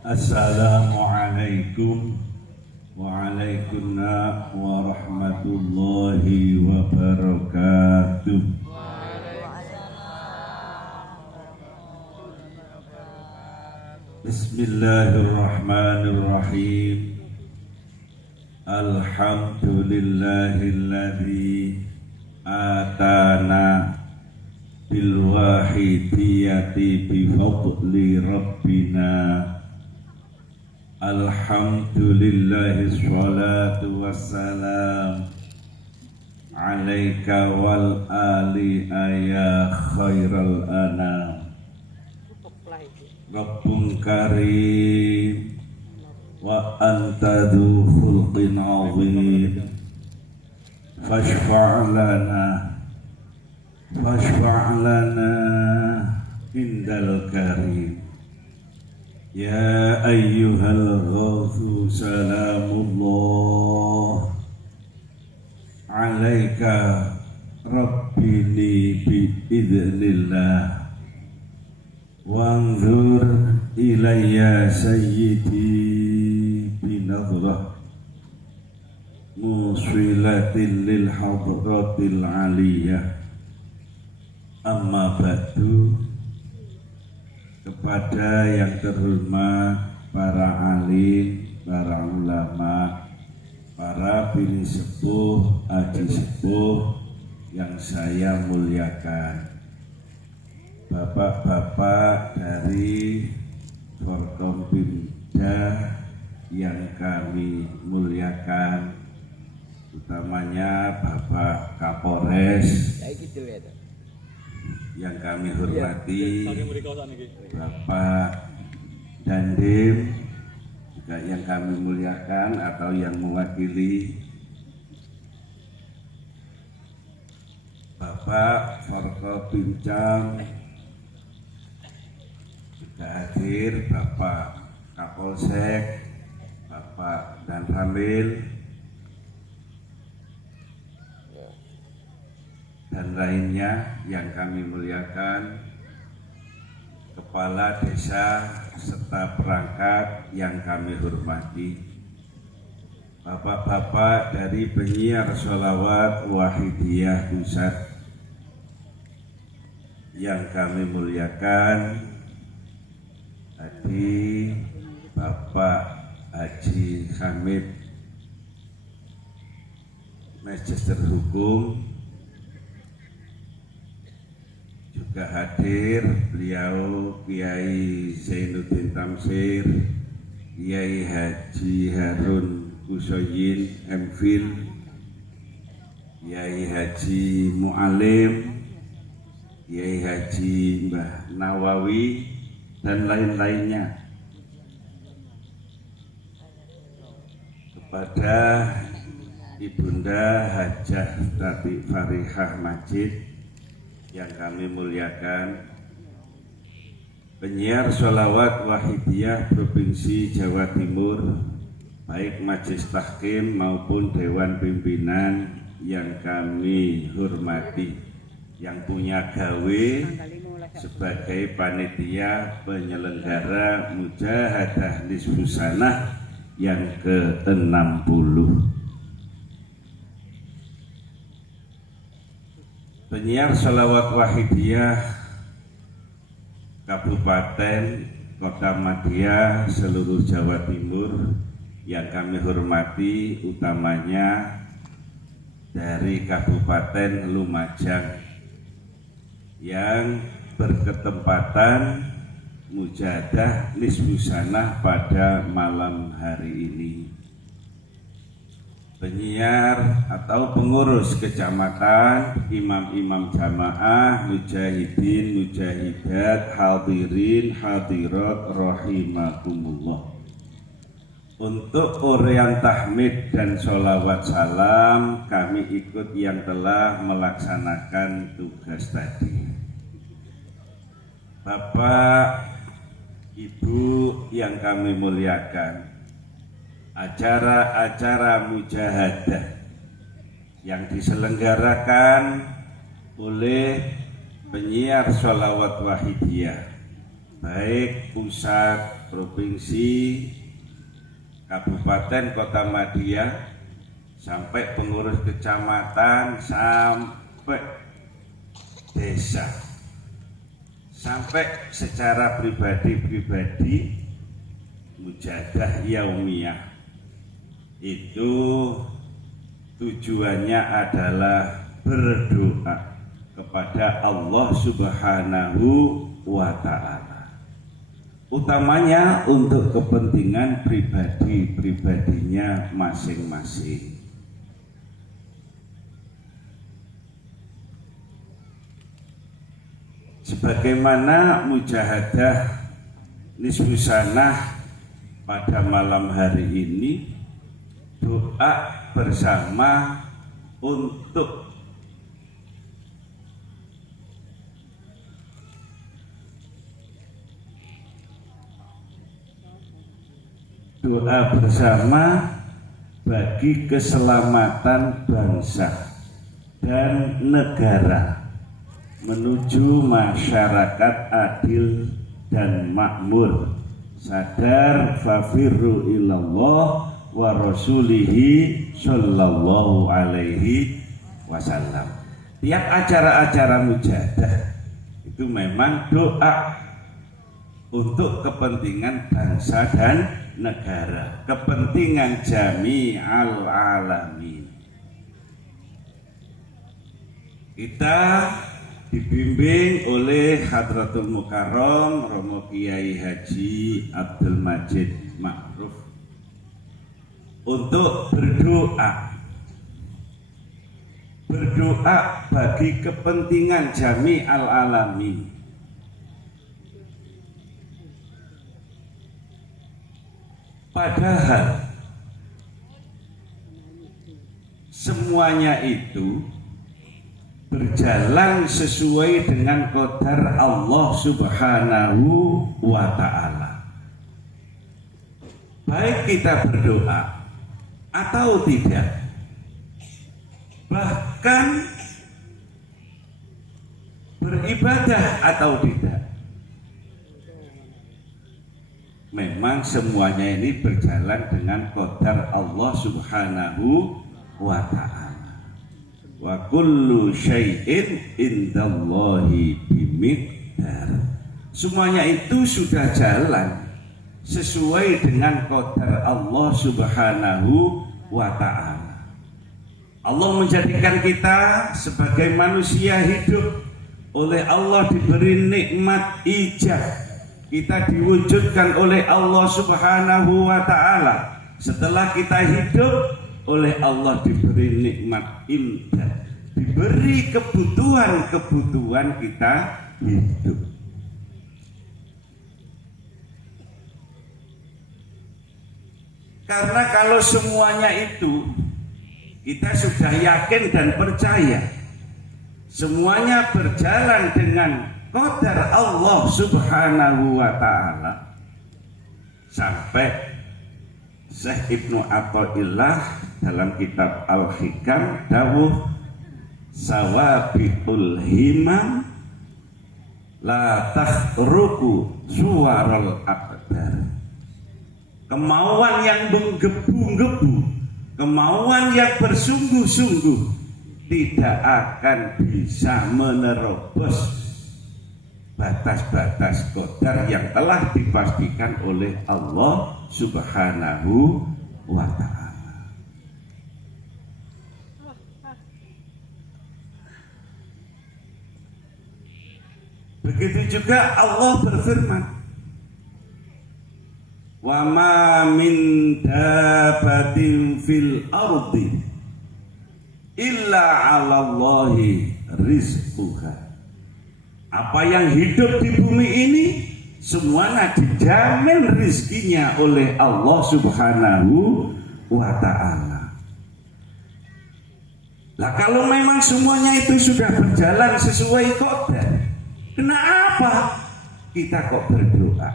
Assalamualaikum warahmatullahi wabarakatuh. Bismillahirrahmanirrahim. Alhamdulillahilladzi atana bil wahidiyati bi fadli rabbina. Alhamdulillahi sholatu wassalam alaika wal ali ya khairal anam. Rabbun karim wa anta dhu khulqin azim. Fashfa' lana indal karim. Ya ayyuhal ghawthu salamullah alaika rabbini bi'idhnillah wanzur ilayya sayyidi binadhrah muswilatin lil hadratil aliyah. Amma ba'du. Kepada yang terhormat para alim, para ulama, para bini sepuh, aji sepuh yang saya muliakan, bapak-bapak dari Forkompimda yang kami muliakan, utamanya Bapak Kapolres yang kami hormati, Bapak Dandim juga yang kami muliakan atau yang mewakili Bapak Forkopimcam, juga hadir Bapak Kapolsek, Bapak Dan Ramil dan lainnya yang kami muliakan, kepala desa serta perangkat yang kami hormati, bapak-bapak dari penyiar sholawat Wahidiyah Pusat yang kami muliakan, tadi Bapak Haji Hamid Magister Hukum juga hadir, beliau Kiai Zainuddin Tamsir, Kiai Haji Harun Kusoyin Mfil, Kiai Haji Mu'alim, Kiai Haji Mbah Nawawi dan lain-lainnya. Kepada Ibunda Hajah Tati Farihah Majid yang kami muliakan, penyiar sholawat Wahidiyah Provinsi Jawa Timur, baik Majelis Tahkim maupun Dewan Pimpinan yang kami hormati, yang punya gawe sebagai panitia penyelenggara Mujahadah Nisfus Sanah yang ke-60. Penyiar sholawat Wahidiyah Kabupaten Kota Madia seluruh Jawa Timur yang kami hormati, utamanya dari Kabupaten Lumajang yang berketempatan Mujahadah Nisfus Sanah pada malam hari ini. Penyiar atau pengurus kecamatan, imam-imam jamaah, mujahidin, mujahidat, hadirin, hadirat, rahimakumullah. Untuk uraian tahmid dan sholawat salam, kami ikut yang telah melaksanakan tugas tadi. Bapak, Ibu yang kami muliakan, acara-acara mujahadah yang diselenggarakan oleh penyiar sholawat Wahidiyah baik pusat, provinsi, kabupaten, kota Madia, sampai pengurus kecamatan, sampai desa, sampai secara pribadi-pribadi mujahadah yaumiyah itu tujuannya adalah berdoa kepada Allah Subhanahu wa Ta'ala, utamanya untuk kepentingan pribadi-pribadinya masing-masing. Sebagaimana mujahadah nisfu sanah pada malam hari ini, doa bersama untuk bagi keselamatan bangsa dan negara menuju masyarakat adil dan makmur. Sadar fafirru ilallah wa rasulihi sallallahu alaihi wasallam. Tiap acara-acara mujahadah itu memang doa untuk kepentingan bangsa dan negara, kepentingan jami'al alamin. Kita dibimbing oleh Hadratul Mukarram Romo Kiai Haji Abdul Majid Ma'ruf untuk berdoa bagi kepentingan jami'al alamin. Padahal semuanya itu berjalan sesuai dengan qadar Allah Subhanahu wa Ta'ala. Baik kita berdoa atau tidak, bahkan beribadah atau tidak, memang semuanya ini berjalan dengan qadar Allah Subhanahu wa Ta'ala. Wa kullu syai'in indallahi bimiqdar. Semuanya itu sudah jalan sesuai dengan qadar Allah Subhanahu wa Ta'ala. Allah menjadikan kita sebagai manusia hidup oleh Allah, diberi nikmat ijab. Kita diwujudkan oleh Allah Subhanahu wa Ta'ala. Setelah kita hidup, oleh Allah diberi nikmat imdad, diberi kebutuhan-kebutuhan kita hidup. Karena kalau semuanya itu kita sudah yakin dan percaya, semuanya berjalan dengan qadar Allah Subhanahu wa Ta'ala, sampai Syekh Ibnu Athaillah dalam kitab Al-Hikam dawuh sawabiqul himam la takhruqu suwaral aqdar. Kemauan yang menggebu-gebu, kemauan yang bersungguh-sungguh tidak akan bisa menerobos batas-batas qadar yang telah dipastikan oleh Allah Subhanahu wa Ta'ala. Begitu juga Allah berfirman, wa ma min dabatin fil ardi illa 'alallahi rizquha. Apa yang hidup di bumi ini semuanya dijamin rizkinya oleh Allah Subhanahu wa Ta'ala. Lah kalau memang semuanya itu sudah berjalan sesuai qadar, kenapa kita kok berdoa?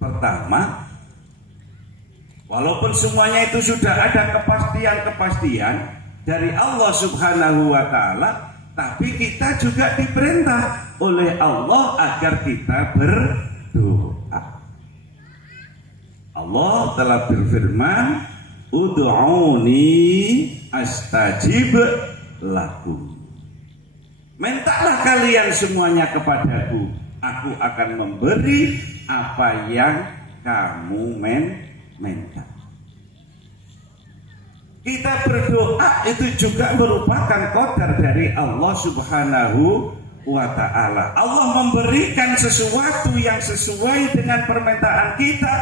Pertama, walaupun semuanya itu sudah ada kepastian-kepastian dari Allah Subhanahu wa Ta'ala, tapi kita juga diperintah oleh Allah agar kita berdoa. Allah telah berfirman, ud'uni astajib lakum. Mintalah kalian semuanya kepadaku, aku akan memberi apa yang kamu minta. Kita berdoa itu juga merupakan qadar dari Allah Subhanahu wa ta'ala. Allah memberikan sesuatu yang sesuai dengan permintaan kita,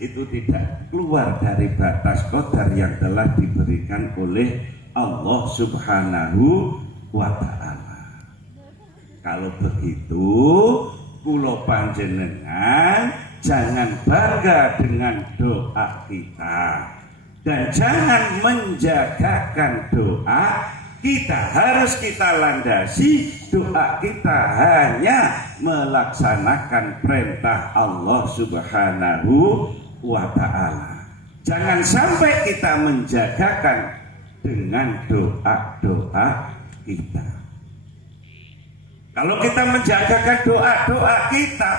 itu tidak keluar dari batas qadar yang telah diberikan oleh Allah Subhanahu wa ta'ala. Kalau begitu, kula panjenengan jangan bangga dengan doa kita. Dan jangan menjagakan doa kita, harus kita landasi doa kita hanya melaksanakan perintah Allah Subhanahu wa ta'ala. Jangan sampai kita menjagakan dengan doa-doa kita. Kalau kita menjagakan doa-doa kita,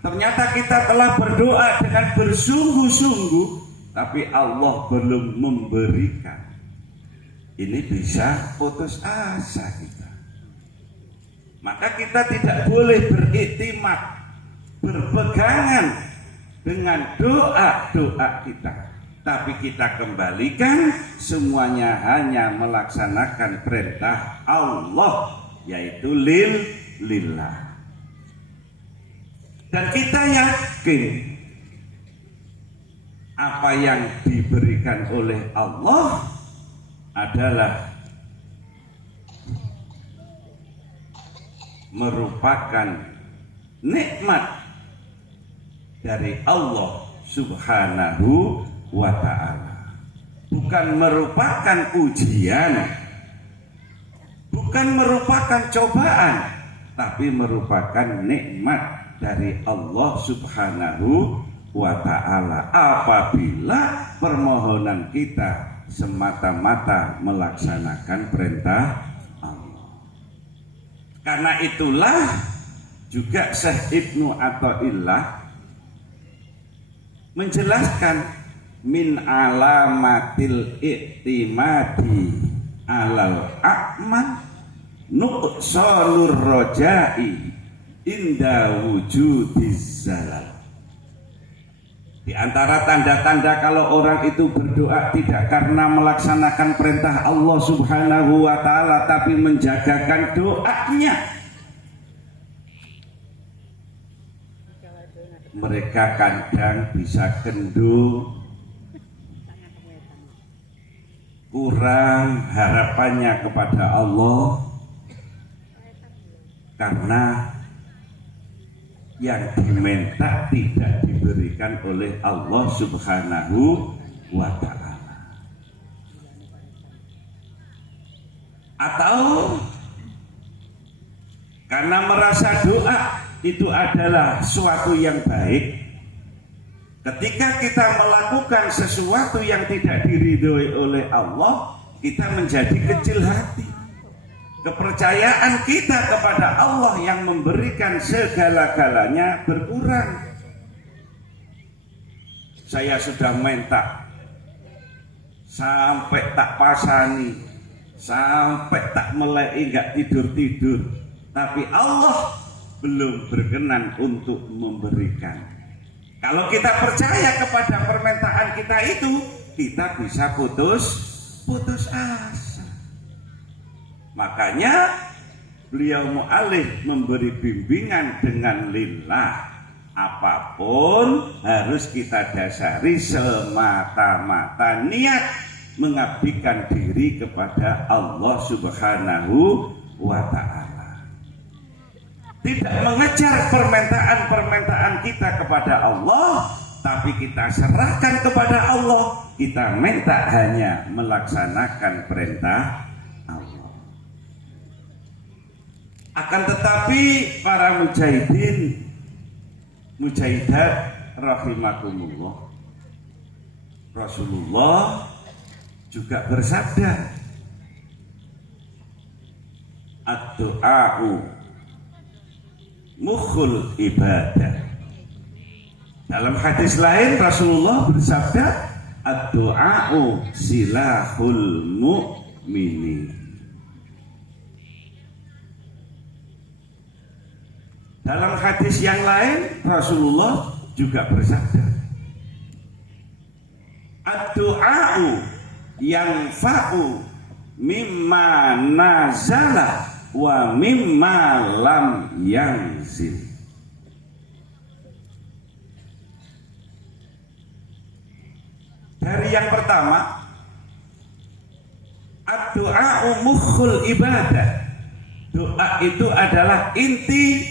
ternyata kita telah berdoa dengan bersungguh-sungguh, tapi Allah belum memberikan, ini bisa putus asa kita. Maka kita tidak boleh beriktimat, berpegangan dengan doa-doa kita, tapi kita kembalikan semuanya hanya melaksanakan perintah Allah, yaitu lillah. Dan kita yakin apa yang diberikan oleh Allah adalah merupakan nikmat dari Allah Subhanahu wa ta'ala, bukan merupakan ujian, bukan merupakan cobaan, tapi merupakan nikmat dari Allah Subhanahu wa ta'ala apabila permohonan kita semata-mata melaksanakan perintah Allah. Karena itulah juga Syekh Ibnu Athaillah menjelaskan min alamatil i'timadi alal a'man nuqsanur rojai inda wujudiz zalal. Di antara tanda-tanda kalau orang itu berdoa tidak karena melaksanakan perintah Allah Subhanahu wa ta'ala, tapi menjagakan doanya, mereka kadang bisa kendung, kurang harapannya kepada Allah karena yang diminta tidak diberikan oleh Allah Subhanahu wa ta'ala. Atau karena merasa doa itu adalah suatu yang baik, ketika kita melakukan sesuatu yang tidak diridhoi oleh Allah, kita menjadi kecil hati. Kepercayaan kita kepada Allah yang memberikan segala-galanya berkurang. Saya sudah minta sampai tak pasani, sampai tak melei, enggak tidur-tidur, tapi Allah belum berkenan untuk memberikan. Kalau kita percaya kepada permintaan kita itu, kita bisa putus asa. Makanya beliau mu'alif memberi bimbingan dengan lillah. Apapun harus kita dasari semata-mata niat mengabdikan diri kepada Allah Subhanahu wa ta'ala. Tidak mengejar permintaan-permintaan kita kepada Allah, tapi kita serahkan kepada Allah. Kita minta hanya melaksanakan perintah Allah. Akan tetapi para mujahidin, mujahidat rahimakumullah, Rasulullah juga bersabda, Ad-du'a'u mukhul ibadah. Dalam hadis lain Rasulullah bersabda, ad-du'a'u silahul mu'minin. Dalam hadis yang lain Rasulullah juga bersabda, ad-du'a'u yanfa'u mimma nazala wa mimma lam yanzil. Dari yang pertama, ad-du'a'u mukhul ibadah. Doa itu adalah inti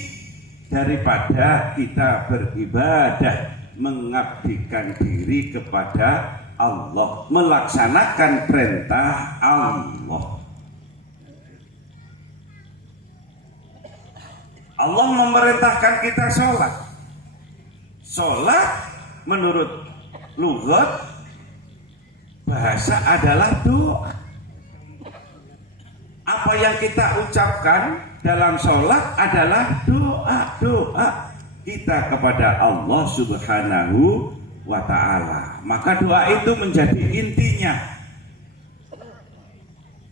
daripada kita beribadah, mengabdikan diri kepada Allah, melaksanakan perintah Allah. Allah memerintahkan kita sholat. Sholat menurut lughat bahasa adalah doa. Apa yang kita ucapkan dalam sholat adalah doa kita kepada Allah Subhanahu wa ta'ala. Maka doa itu menjadi intinya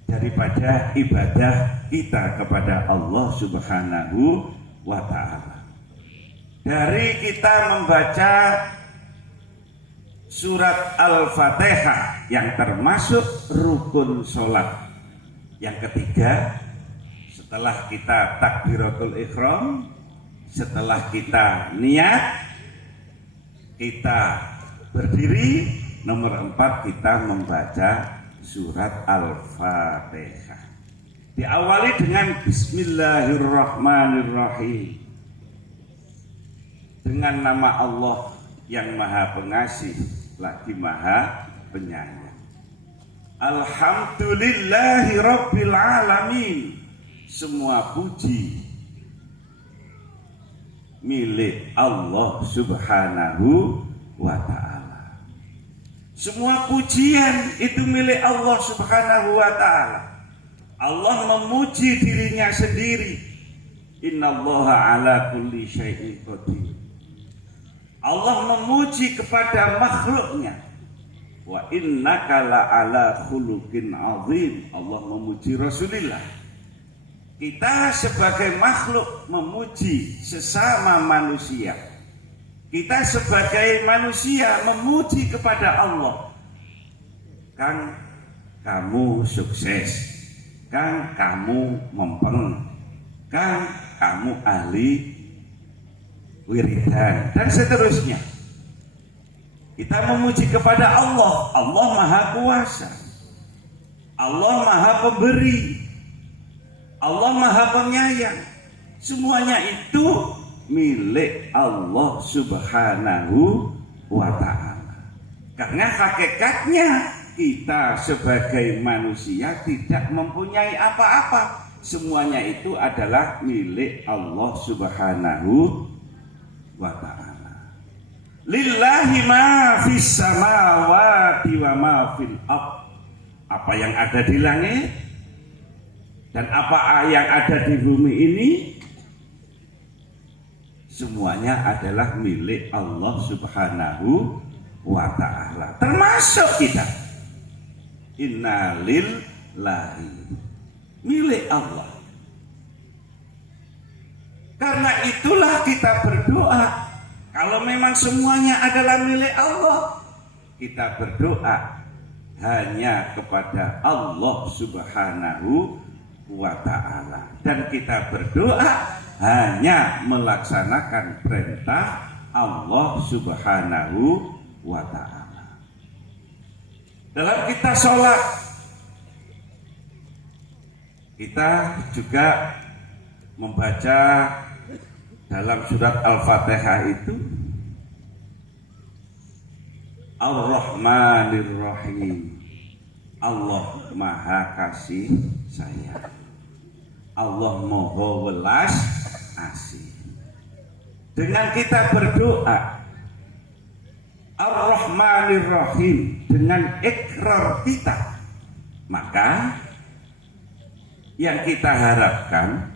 daripada ibadah kita kepada Allah Subhanahu wa ta'ala. Dari kita membaca surat Al-Fatihah yang termasuk rukun sholat. Yang ketiga, setelah kita takbiratul ihram, setelah kita niat, kita berdiri. Nomor 4, kita membaca surat Al-Fatihah. Diawali dengan Bismillahirrahmanirrahim. Dengan nama Allah yang Maha Pengasih lagi Maha Penyayang. Alhamdulillahi Rabbil Alamin. Semua puji milik Allah Subhanahu wa ta'ala. Semua pujian itu milik Allah Subhanahu wa ta'ala. Allah memuji dirinya sendiri. Innallaha ala kulli syai'in qadir. Allah memuji kepada makhluknya. Wa innaka la'ala khuluqin azim. Allah memuji Rasulullah. Kita sebagai makhluk memuji sesama manusia. Kita sebagai manusia memuji kepada Allah. Kang, kamu sukses. Kang, kamu mempeng. Kang, kamu ahli wiridan, dan seterusnya. Kita memuji kepada Allah. Allah Maha Kuasa. Allah Maha Pemberi. Allah Maha Penyayang. Semuanya itu milik Allah Subhanahu wa ta'ala. Karena hakikatnya kita sebagai manusia tidak mempunyai apa-apa. Semuanya itu adalah milik Allah Subhanahu wa ta'ala. Lillahi ma fis samawati wa ma fil ardh. Apa yang ada di langit dan apa yang ada di bumi ini semuanya adalah milik Allah Subhanahu wa ta'ala. Termasuk kita. Inna lillahi, milik Allah. Karena itulah kita berdoa. Kalau memang semuanya adalah milik Allah, kita berdoa hanya kepada Allah Subhanahu wa ta'ala. Dan kita berdoa hanya melaksanakan perintah Allah Subhanahu wa ta'ala. Dalam kita sholat, kita juga membaca dalam surat Al-Fatihah itu Ar-Rahmanir-Rahim. Allah Maha Kasih Sayang. Allah Maha Welas Asih. Dengan kita berdoa Ar-Rahmanir-Rahim dengan ikrar kita, maka yang kita harapkan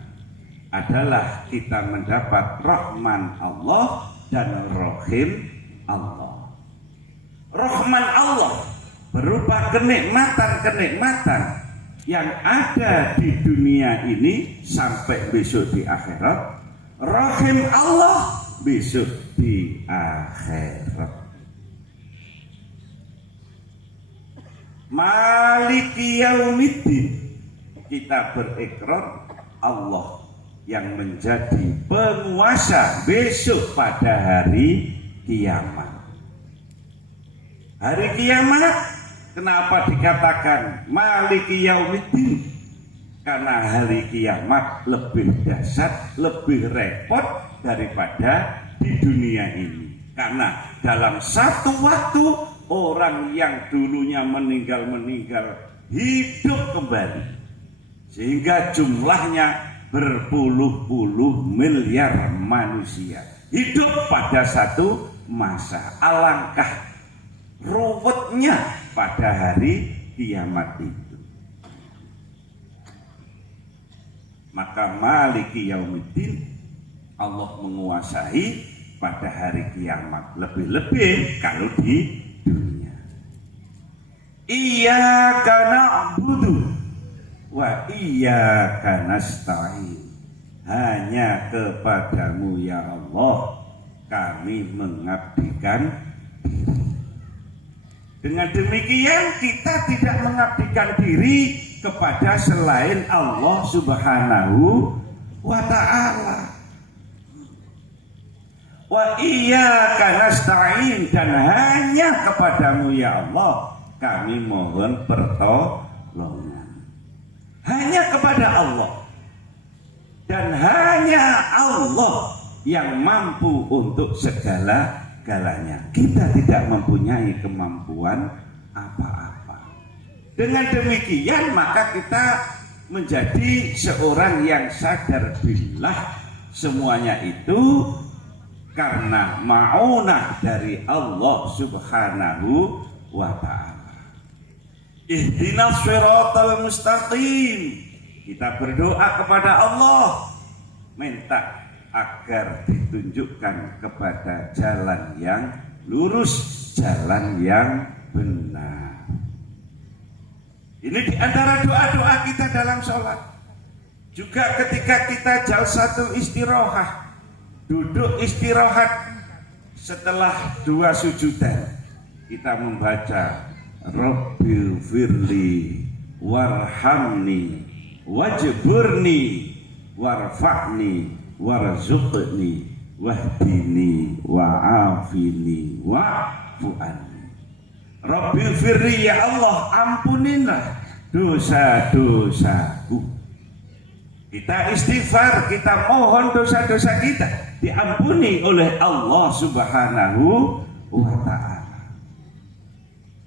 adalah kita mendapat Rahman Allah dan Rahim Allah. Rahman Allah berupa kenikmatan-kenikmatan yang ada di dunia ini sampai besok di akhirat. Rahim Allah besok di akhirat. Maliki yaumiddin, kita berikrar Allah yang menjadi penguasa besok pada hari kiamat. Hari kiamat kenapa dikatakan Maliki yaumiddin? Karena hari kiamat lebih dahsyat, lebih repot daripada di dunia ini. Karena dalam satu waktu orang yang dulunya meninggal hidup kembali, sehingga jumlahnya berpuluh-puluh miliar manusia hidup pada satu masa. Alangkah ruwetnya pada hari kiamat itu. Maka Maliki yaumiddin, Allah menguasai pada hari kiamat, lebih-lebih kalau di dunia. Iyyaka na'budu wa iyyaka nasta'in. Hanya kepadamu ya Allah kami mengabdikan diri. Dengan demikian kita tidak mengabdikan diri kepada selain Allah Subhanahu wa ta'ala. Wa iyyaka nasta'in, dan hanya kepadamu ya Allah kami mohon pertolongan. Hanya kepada Allah, dan hanya Allah yang mampu untuk segala-galanya. Kita tidak mempunyai kemampuan apa-apa. Dengan demikian maka kita menjadi seorang yang sadar billah, semuanya itu karena ma'unah dari Allah Subhanahu wa ta'ala. Ihdinas shiratal mustaqim. Kita berdoa kepada Allah, minta agar ditunjukkan kepada jalan yang lurus, jalan yang benar. Ini di antara doa-doa kita dalam sholat. Juga ketika kita jalsatul istirahah, duduk istirahat setelah 2 sujudan, kita membaca Rabbil firli warhamni wajburni warfa'ni warzuqni wahdini wa'afini wa'fu'ani. Rabbil firli, ya Allah ampunilah dosa-dosaku. Kita istighfar, kita mohon dosa-dosa kita diampuni oleh Allah Subhanahu wa ta'ala.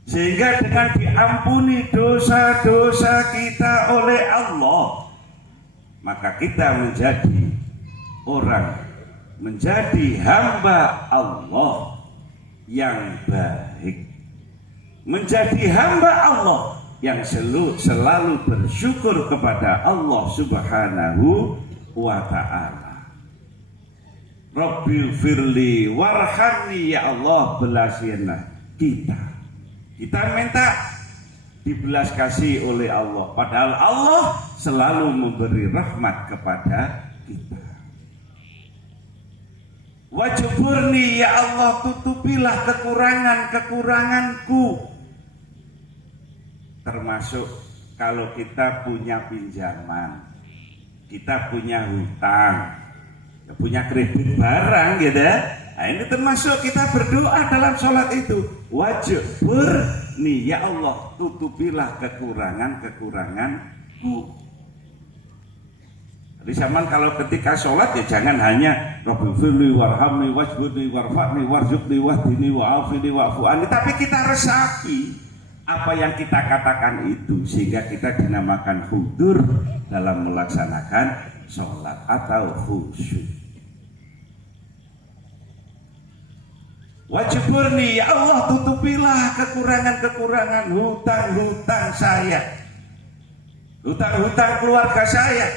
Sehingga dengan diampuni dosa-dosa kita oleh Allah, maka kita menjadi orang, menjadi hamba Allah yang baik, menjadi hamba Allah yang selalu bersyukur kepada Allah Subhanahu wa ta'ala. Rabbil firli warhamni, ya Allah belasianlah kita. Kita minta dibelas kasih oleh Allah, padahal Allah selalu memberi rahmat kepada kita. Wajburni, ya Allah tutupilah kekurangan-kekuranganku. Termasuk kalau kita punya pinjaman, kita punya hutang, punya kredit barang gitu ya. Nah, ini termasuk kita berdoa dalam sholat itu. Wajburni, ya Allah tutupilah kekurangan-kekuranganku. Di zaman kalau ketika sholat ya jangan hanya Rabbil firli warhamni wajburni warfa'ni warzuqni wahdini wa'afini wa'fu'ani, tapi kita resapi apa yang kita katakan itu, sehingga kita dinamakan hudur dalam melaksanakan sholat atau khusyuk. Wajburni, ya Allah tutupilah kekurangan-kekurangan hutang-hutang saya. hutang-hutang keluarga saya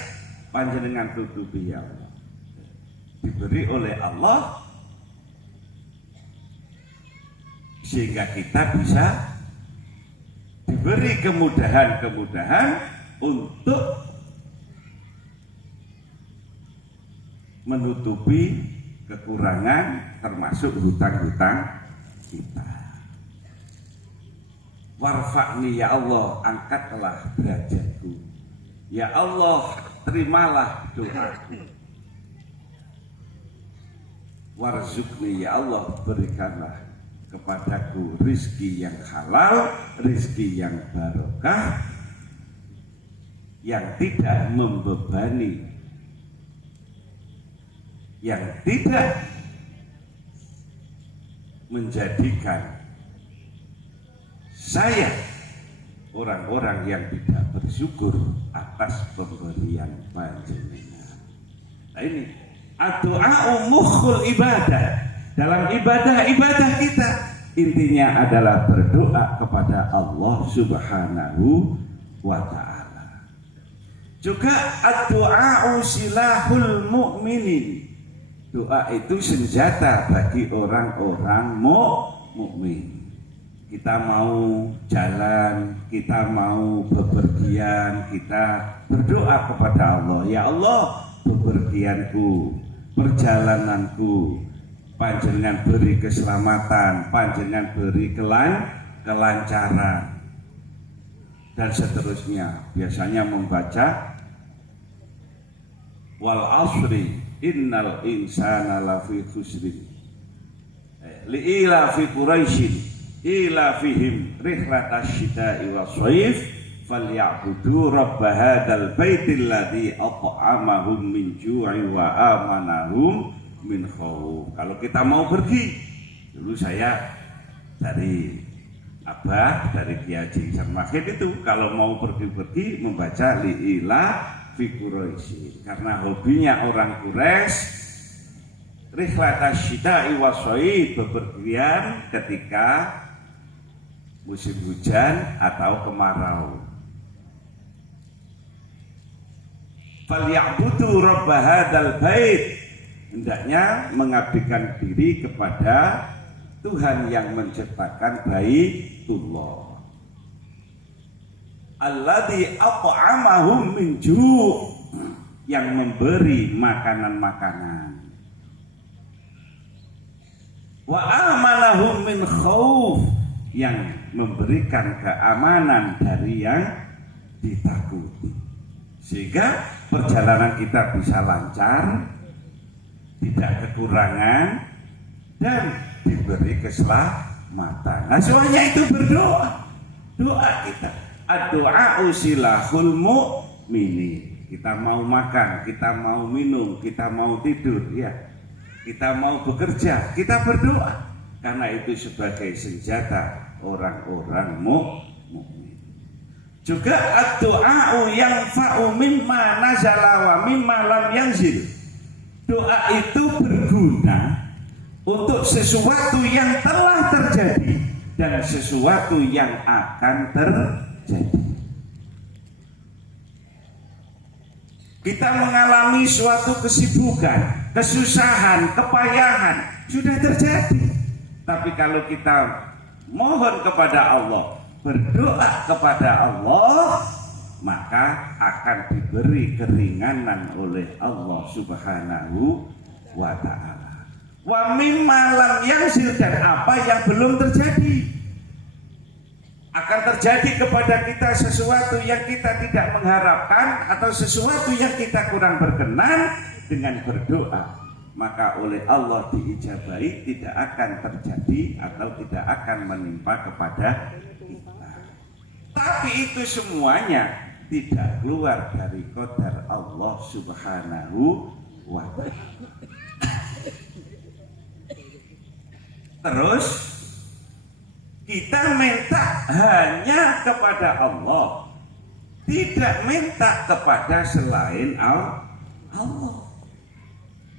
panjenengan tutupi ya Allah. Diberi oleh Allah sehingga kita bisa diberi kemudahan-kemudahan untuk menutupi kekurangan termasuk hutang-hutang kita. Warfa'ni ya Allah, angkatlah derajatku. Ya Allah, terimalah doaku. Warzukni ya Allah, berikanlah kepadaku rizki yang halal, rizki yang barokah, yang tidak membebani, yang tidak menjadikan saya orang-orang yang tidak bersyukur atas pemberian panjenengan. Nah ini ad-du'a mukhul ibadah. Dalam ibadah-ibadah kita intinya adalah berdoa kepada Allah Subhanahu wa ta'ala. Juga ad-du'a silahul mu'minin. Doa itu senjata bagi orang-orang mukmin. Kita mau jalan, kita mau bepergian, kita berdoa kepada Allah. Ya Allah, bepergianku, perjalananku, panjenengan beri keselamatan, panjenengan beri kelancaran, dan seterusnya. Biasanya membaca wal asri innal insana lafi khusrin li'ila fi quraisyin ila fihim rihlatash syita'i was-shayf falyabudu rabb hadzal baitil ladzi at'amahum min ju'i wa amanahum min khauf. Kalau kita mau pergi, dulu saya dari Abah, dari Kiai Haji Sarmahid itu kalau mau pergi-pergi membaca li'ila fi Quraisy, karena hobinya orang Quraisy rihlatash syita'i was-shayf, bepergian ketika musim hujan atau kemarau. Falyabudu rabb hadzal bait, hendaknya mengabdikan diri kepada Tuhan yang menciptakan Baitullah. Alladzi at'amahum min ju', yang memberi makanan-makanan. Wa amanahum min khauf, yang memberikan keamanan dari yang ditakuti. Sehingga perjalanan kita bisa lancar, tidak kekurangan, dan diberi keselamatan. Nah semuanya itu berdoa. Doa kita, ad-du'a silahul mu'minin. Kita mau makan, kita mau minum, kita mau tidur, ya, kita mau bekerja, kita berdoa, karena itu sebagai senjata orang-orang mukmin. Juga ad-du'a yanfa'u mimma nazala wa mimma lam yanzil. Doa itu berguna untuk sesuatu yang telah terjadi dan sesuatu yang akan terjadi. Kita mengalami suatu kesibukan, kesusahan, kepayahan, sudah terjadi. Tapi kalau kita mohon kepada Allah, berdoa kepada Allah, maka akan diberi keringanan oleh Allah Subhanahu wa ta'ala. Wa mimma lam yanzil, dan apa yang belum terjadi. Akan terjadi kepada kita sesuatu yang kita tidak mengharapkan atau sesuatu yang kita kurang berkenan, dengan berdoa maka oleh Allah diijabahi, tidak akan terjadi atau tidak akan menimpa kepada kita. Tapi itu semuanya tidak keluar dari qadar Allah Subhanahu wa ta'ala. Terus kita minta hanya kepada Allah, tidak minta kepada selain Allah.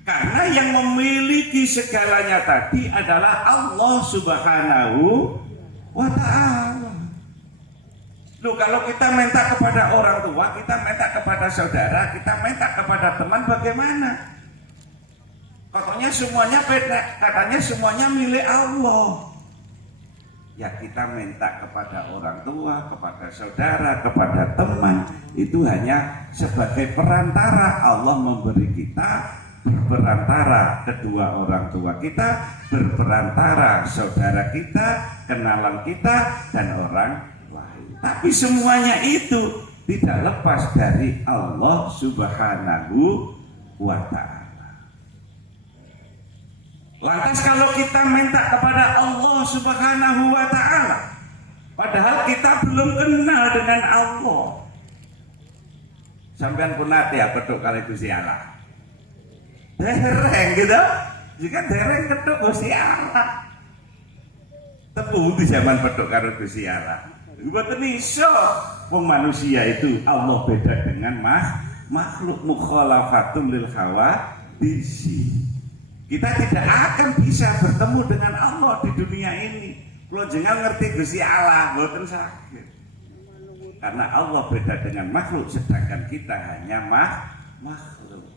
Karena yang memiliki segalanya tadi adalah Allah Subhanahu wa ta'ala. Loh, kalau kita minta kepada orang tua, kita minta kepada saudara, kita minta kepada teman, bagaimana? Katanya semuanya beda, katanya semuanya milik Allah. Ya, kita minta kepada orang tua, kepada saudara, kepada teman, itu hanya sebagai perantara. Allah memberi kita berperantara kedua orang tua kita, berperantara saudara kita, kenalan kita, dan orang lain. Tapi semuanya itu tidak lepas dari Allah Subhanahu wa Ta'ala. Lantas kalau kita minta kepada Allah Subhanahu wa Ta'ala, padahal kita belum kenal dengan Allah, sampean pun nanti ya petuk kali Gusti Allah. Dereng gitu, jika dereng ketuk Gusti Allah. Tepu di zaman petuk karo Gusti Allah. Mboten iso, wong manusia itu Allah beda dengan makhluk, mukhalafatun lil hawadisi. Kita tidak akan bisa bertemu dengan Allah di dunia ini. Kalau jangan ngerti Gusti Allah, mboten sakit. Karena Allah beda dengan makhluk, sedangkan kita hanya makhluk.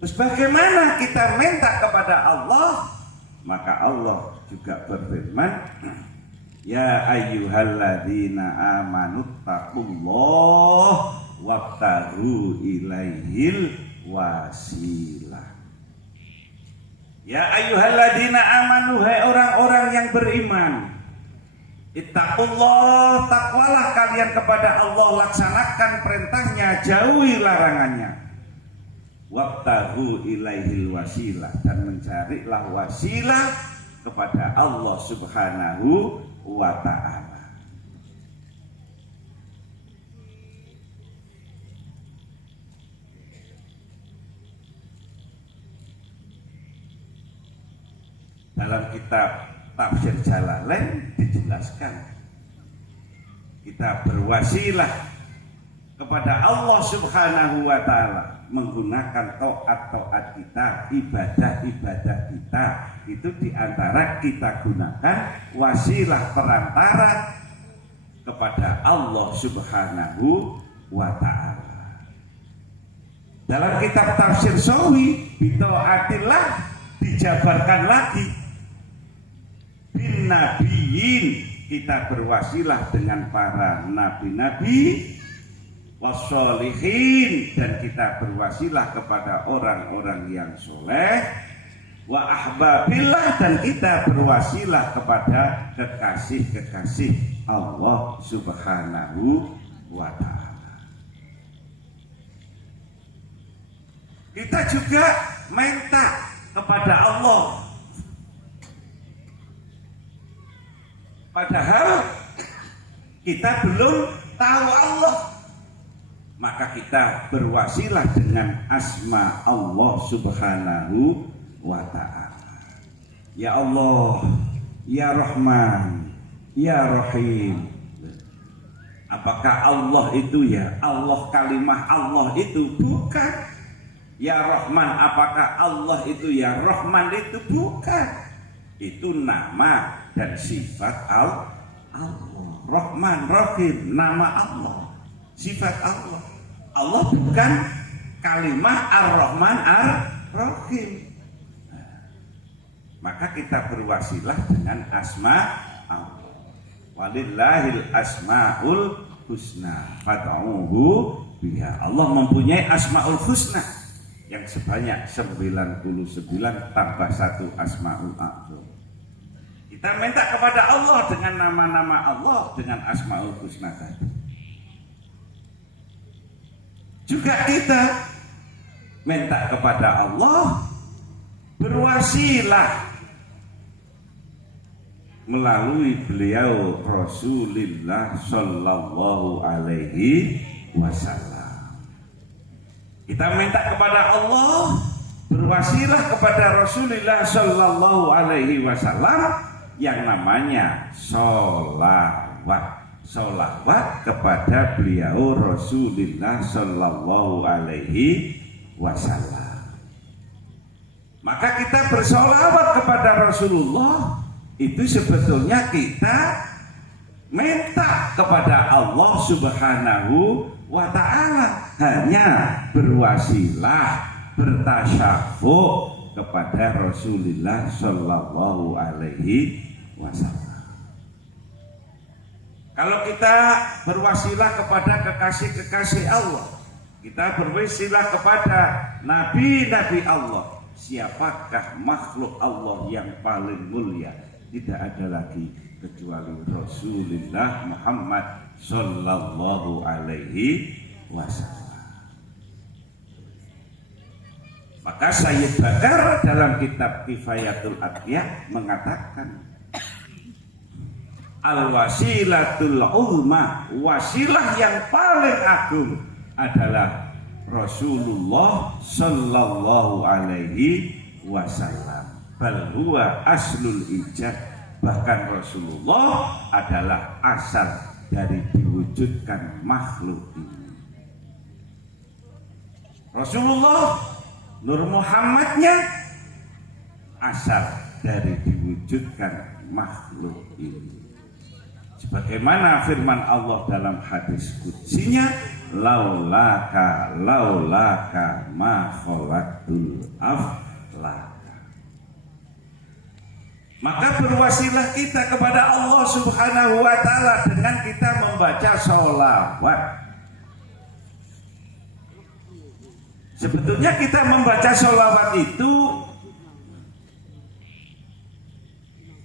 Terus bagaimana kita minta kepada Allah? Maka Allah juga berfirman, ya ayyuhalladzina amanu taqullah wabtaghu ilaihil wasilah. Ya ayyuhalladzina amanu, hai orang-orang yang beriman, ittaqullah, takwalah kalian kepada Allah, laksanakan perintahnya, jauhi larangannya. Wabtaghu ilaihil wasilah, dan mencarilah wasilah kepada Allah Subhanahu wa Ta'ala. Dalam kitab Tafsir Jalalain dijelaskan, kita berwasilah kepada Allah Subhanahu wa Ta'ala menggunakan taat kita, ibadah kita, itu diantara kita gunakan wasilah perantara kepada Allah Subhanahu wa Ta'ala. Dalam kitab Tafsir Shawi, bita'atillah dijabarkan lagi, bin nabiyin, kita berwasilah dengan para nabi-nabi, wassolihin, dan kita berwasilah kepada orang-orang yang soleh, wa ahbabillah, dan kita berwasilah kepada kekasih-kekasih Allah Subhanahu wa Ta'ala. Kita juga minta kepada Allah, padahal kita belum tahu Allah, maka kita berwasilah dengan asma Allah Subhanahu wa Ta'ala. Ya Allah, Ya Rahman, Ya Rahim. Apakah Allah itu ya Allah, kalimah Allah itu? Bukan. Ya Rahman, apakah Allah itu ya Rahman? Itu bukan. Itu nama dan sifat Allah. Rahman, Rahim, nama Allah, sifat Allah. Allah bukan kalimah Ar-Rahman Ar-Rahim. Maka kita berwasilah dengan asma Allah. Walillahil asmaul husna fad'uhu biha. Allah mempunyai asmaul husna yang sebanyak 99 tambah 1 asmaul a'zam. Kita minta kepada Allah dengan nama-nama Allah, dengan asmaul husna tadi. Juga kita minta kepada Allah berwasilah melalui beliau Rasulullah Sallallahu Alaihi Wasallam. Kita minta kepada Allah berwasilah kepada Rasulullah Sallallahu Alaihi Wasallam yang namanya sholawat. Sholawat kepada beliau Rasulullah Sallallahu Alaihi Wasallam. Maka kita bersholawat kepada Rasulullah, itu sebetulnya kita minta kepada Allah Subhanahu wa ta'ala, hanya berwasilah, bertasyafu kepada Rasulullah Shallallahu Alaihi Wasallam. Kalau kita berwasilah kepada kekasih-kekasih Allah, kita berwasilah kepada nabi-nabi Allah, siapakah makhluk Allah yang paling mulia? Tidak ada lagi kecuali Rasulullah Muhammad Sallallahu Alaihi Wasallam. Maka Sayyid Bakar dalam kitab Kifayatul Atqiya mengatakan, al-wasilatul ulma, wasilah yang paling agung adalah Rasulullah Sallallahu Alaihi Wasallam. Bal huwa aslul ijad, bahkan Rasulullah adalah asal dari diwujudkan makhluk ini. Rasulullah, Nur Muhammadnya, asal dari diwujudkan makhluk ini. Sebagaimana firman Allah dalam hadis qudsinya, laulaka ma khalaqtul aflaka. Maka berwasilah kita kepada Allah Subhanahu wa ta'ala dengan kita membaca sholawat. Sebetulnya kita membaca sholawat itu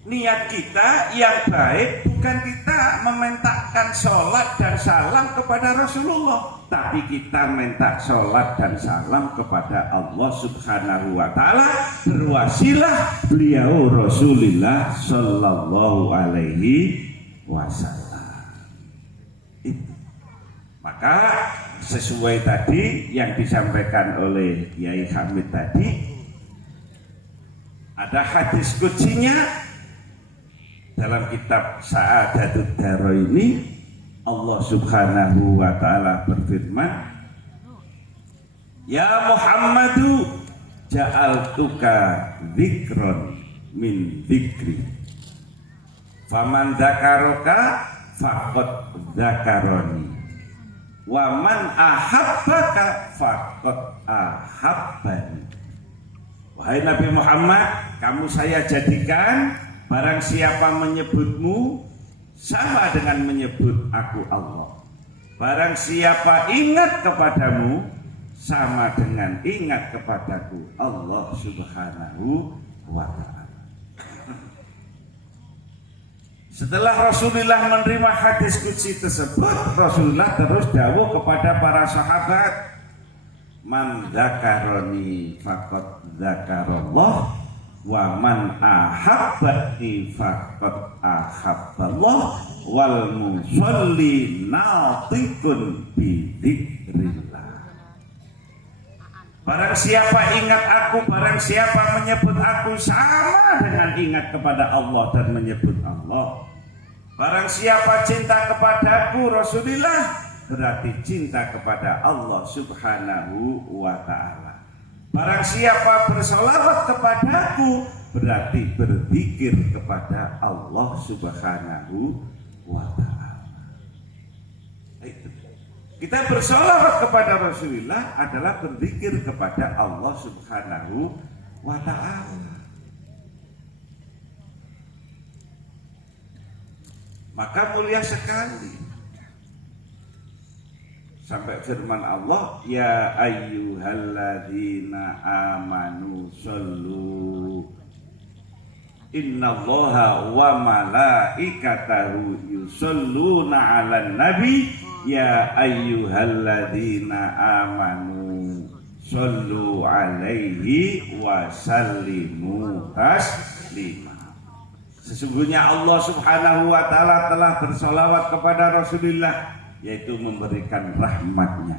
niat kita yang baik, bukan kita memintakan sholat dan salam kepada Rasulullah, tapi kita minta sholat dan salam kepada Allah Subhanahu wa ta'ala, berwasilah beliau Rasulullah Sallallahu Alaihi Wasallam. Maka sesuai tadi yang disampaikan oleh Kiai Hamid tadi, ada hadis qudsinya dalam kitab Sa'adatud Daraini. Allah Subhanahu wa ta'ala berfirman, ya Muhammadu ja'altuka dzikron min dzikri, faman dzakaraka faqad dzakaroni, wa man ahabbaka faqad ahabbani. Wahai Nabi Muhammad, kamu saya jadikan, barang siapa menyebutmu sama dengan menyebut aku Allah. Barang siapa ingat kepadamu sama dengan ingat kepadaku Allah Subhanahu wa ta'ala. Setelah Rasulullah menerima hadis qudsi tersebut, Rasulullah terus dawuh kepada para sahabat, man dzakaroni faqad dzakarallah, wa man ahabbani faqad ahabballah, wal musalli natiqun bi dzikrillah. Barang siapa ingat aku, barang siapa menyebut aku sama dengan ingat kepada Allah dan menyebut Allah. Barang siapa cinta kepadaku Rasulullah, berarti cinta kepada Allah Subhanahu wa ta'ala. Barang siapa bersolawat kepadaku, berarti berzikir kepada Allah Subhanahu wa ta'ala. Kita bersolawat kepada Rasulullah adalah berzikir kepada Allah Subhanahu wa ta'ala. Maka mulia sekali. Sampai firman Allah, ya ayyuhalladzina amanu shollu innallaha wa malaikatahu yusholluna 'alan nabi ya ayyuhalladzina amanu shollu 'alaihi wa sallimu taslima. Sesungguhnya Allah Subhanahu wa ta'ala telah bersolawat kepada Rasulullah, yaitu memberikan rahmatnya,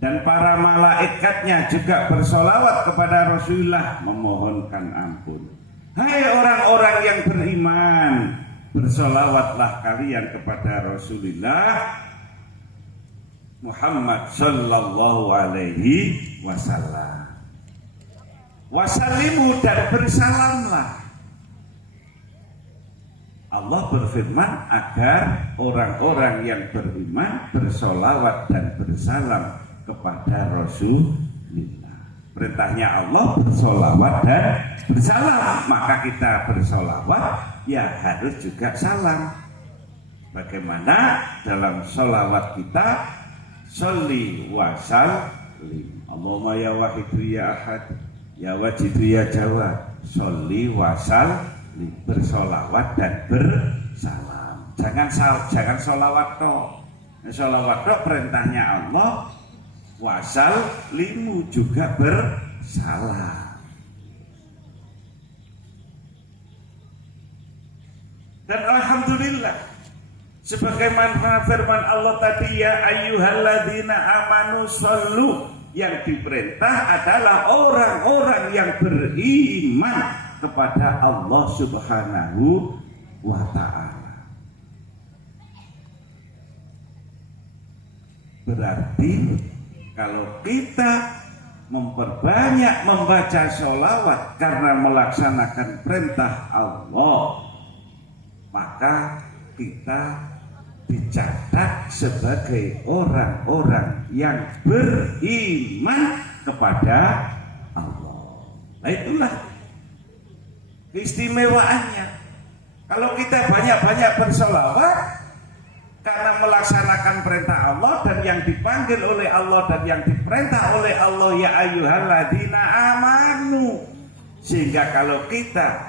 dan para malaikatnya juga bersolawat kepada Rasulullah, memohonkan ampun. Hai orang-orang yang beriman, bersolawatlah kalian kepada Rasulullah Muhammad Sallallahu Alaihi Wasallam. Wasallimu, dan bersalamlah. Allah berfirman agar orang-orang yang beriman bersolawat dan bersalam kepada Rasulullah. Perintahnya Allah bersolawat dan bersalam, maka kita bersolawat ya harus juga salam. Bagaimana dalam solawat kita, sholli wa sallim, Allahumma ya wahidu ya ahad ya wajidu ya jawad, sholli wa sallim, bersolawat dan bersalam. Jangan solawat tok. Solawat tok perintahnya Allah, wasal limu juga bersalam. Dan alhamdulillah, sebagaimana firman Allah tadi, ya ayyuhalladzina amanu shollu, yang diperintah adalah orang-orang yang beriman kepada Allah Subhanahu wa ta'ala. Berarti kalau kita memperbanyak membaca sholawat karena melaksanakan perintah Allah, maka kita dicatat sebagai orang-orang yang beriman kepada Allah. Nah, itulah keistimewaannya. Kalau kita banyak-banyak bersolawat karena melaksanakan perintah Allah dan yang dipanggil oleh Allah dan yang diperintah oleh Allah, ya ayyuhalladzina amanu, sehingga kalau kita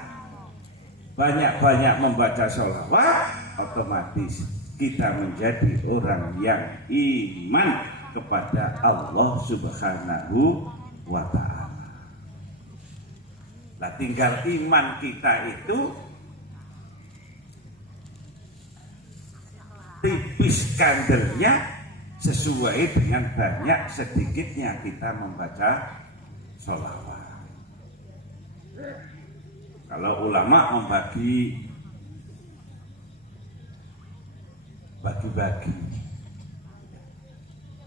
banyak-banyak membaca sholawat, otomatis kita menjadi orang yang iman kepada Allah Subhanahu wa ta'ala. Nah, tinggal iman kita itu tipis kandelnya sesuai dengan banyak sedikitnya kita membaca sholawat. Kalau ulama membagi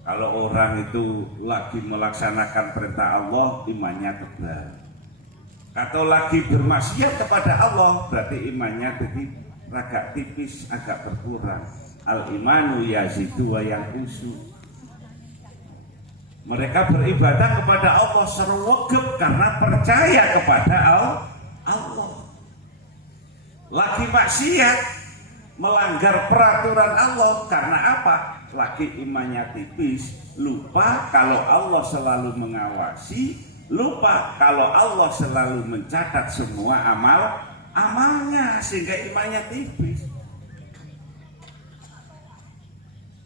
kalau orang itu lagi melaksanakan perintah Allah, imannya tebal. Atau lagi bermaksiat kepada Allah, berarti imannya jadi agak tipis, agak berkurang. Al-imanu yazidu wa yanqusu. Mereka beribadah kepada Allah serwegep karena percaya kepada Allah. Lagi maksiat, melanggar peraturan Allah karena apa? Lagi imannya tipis, lupa kalau Allah selalu mengawasi, lupa kalau Allah selalu mencatat semua amalnya, sehingga imannya tipis.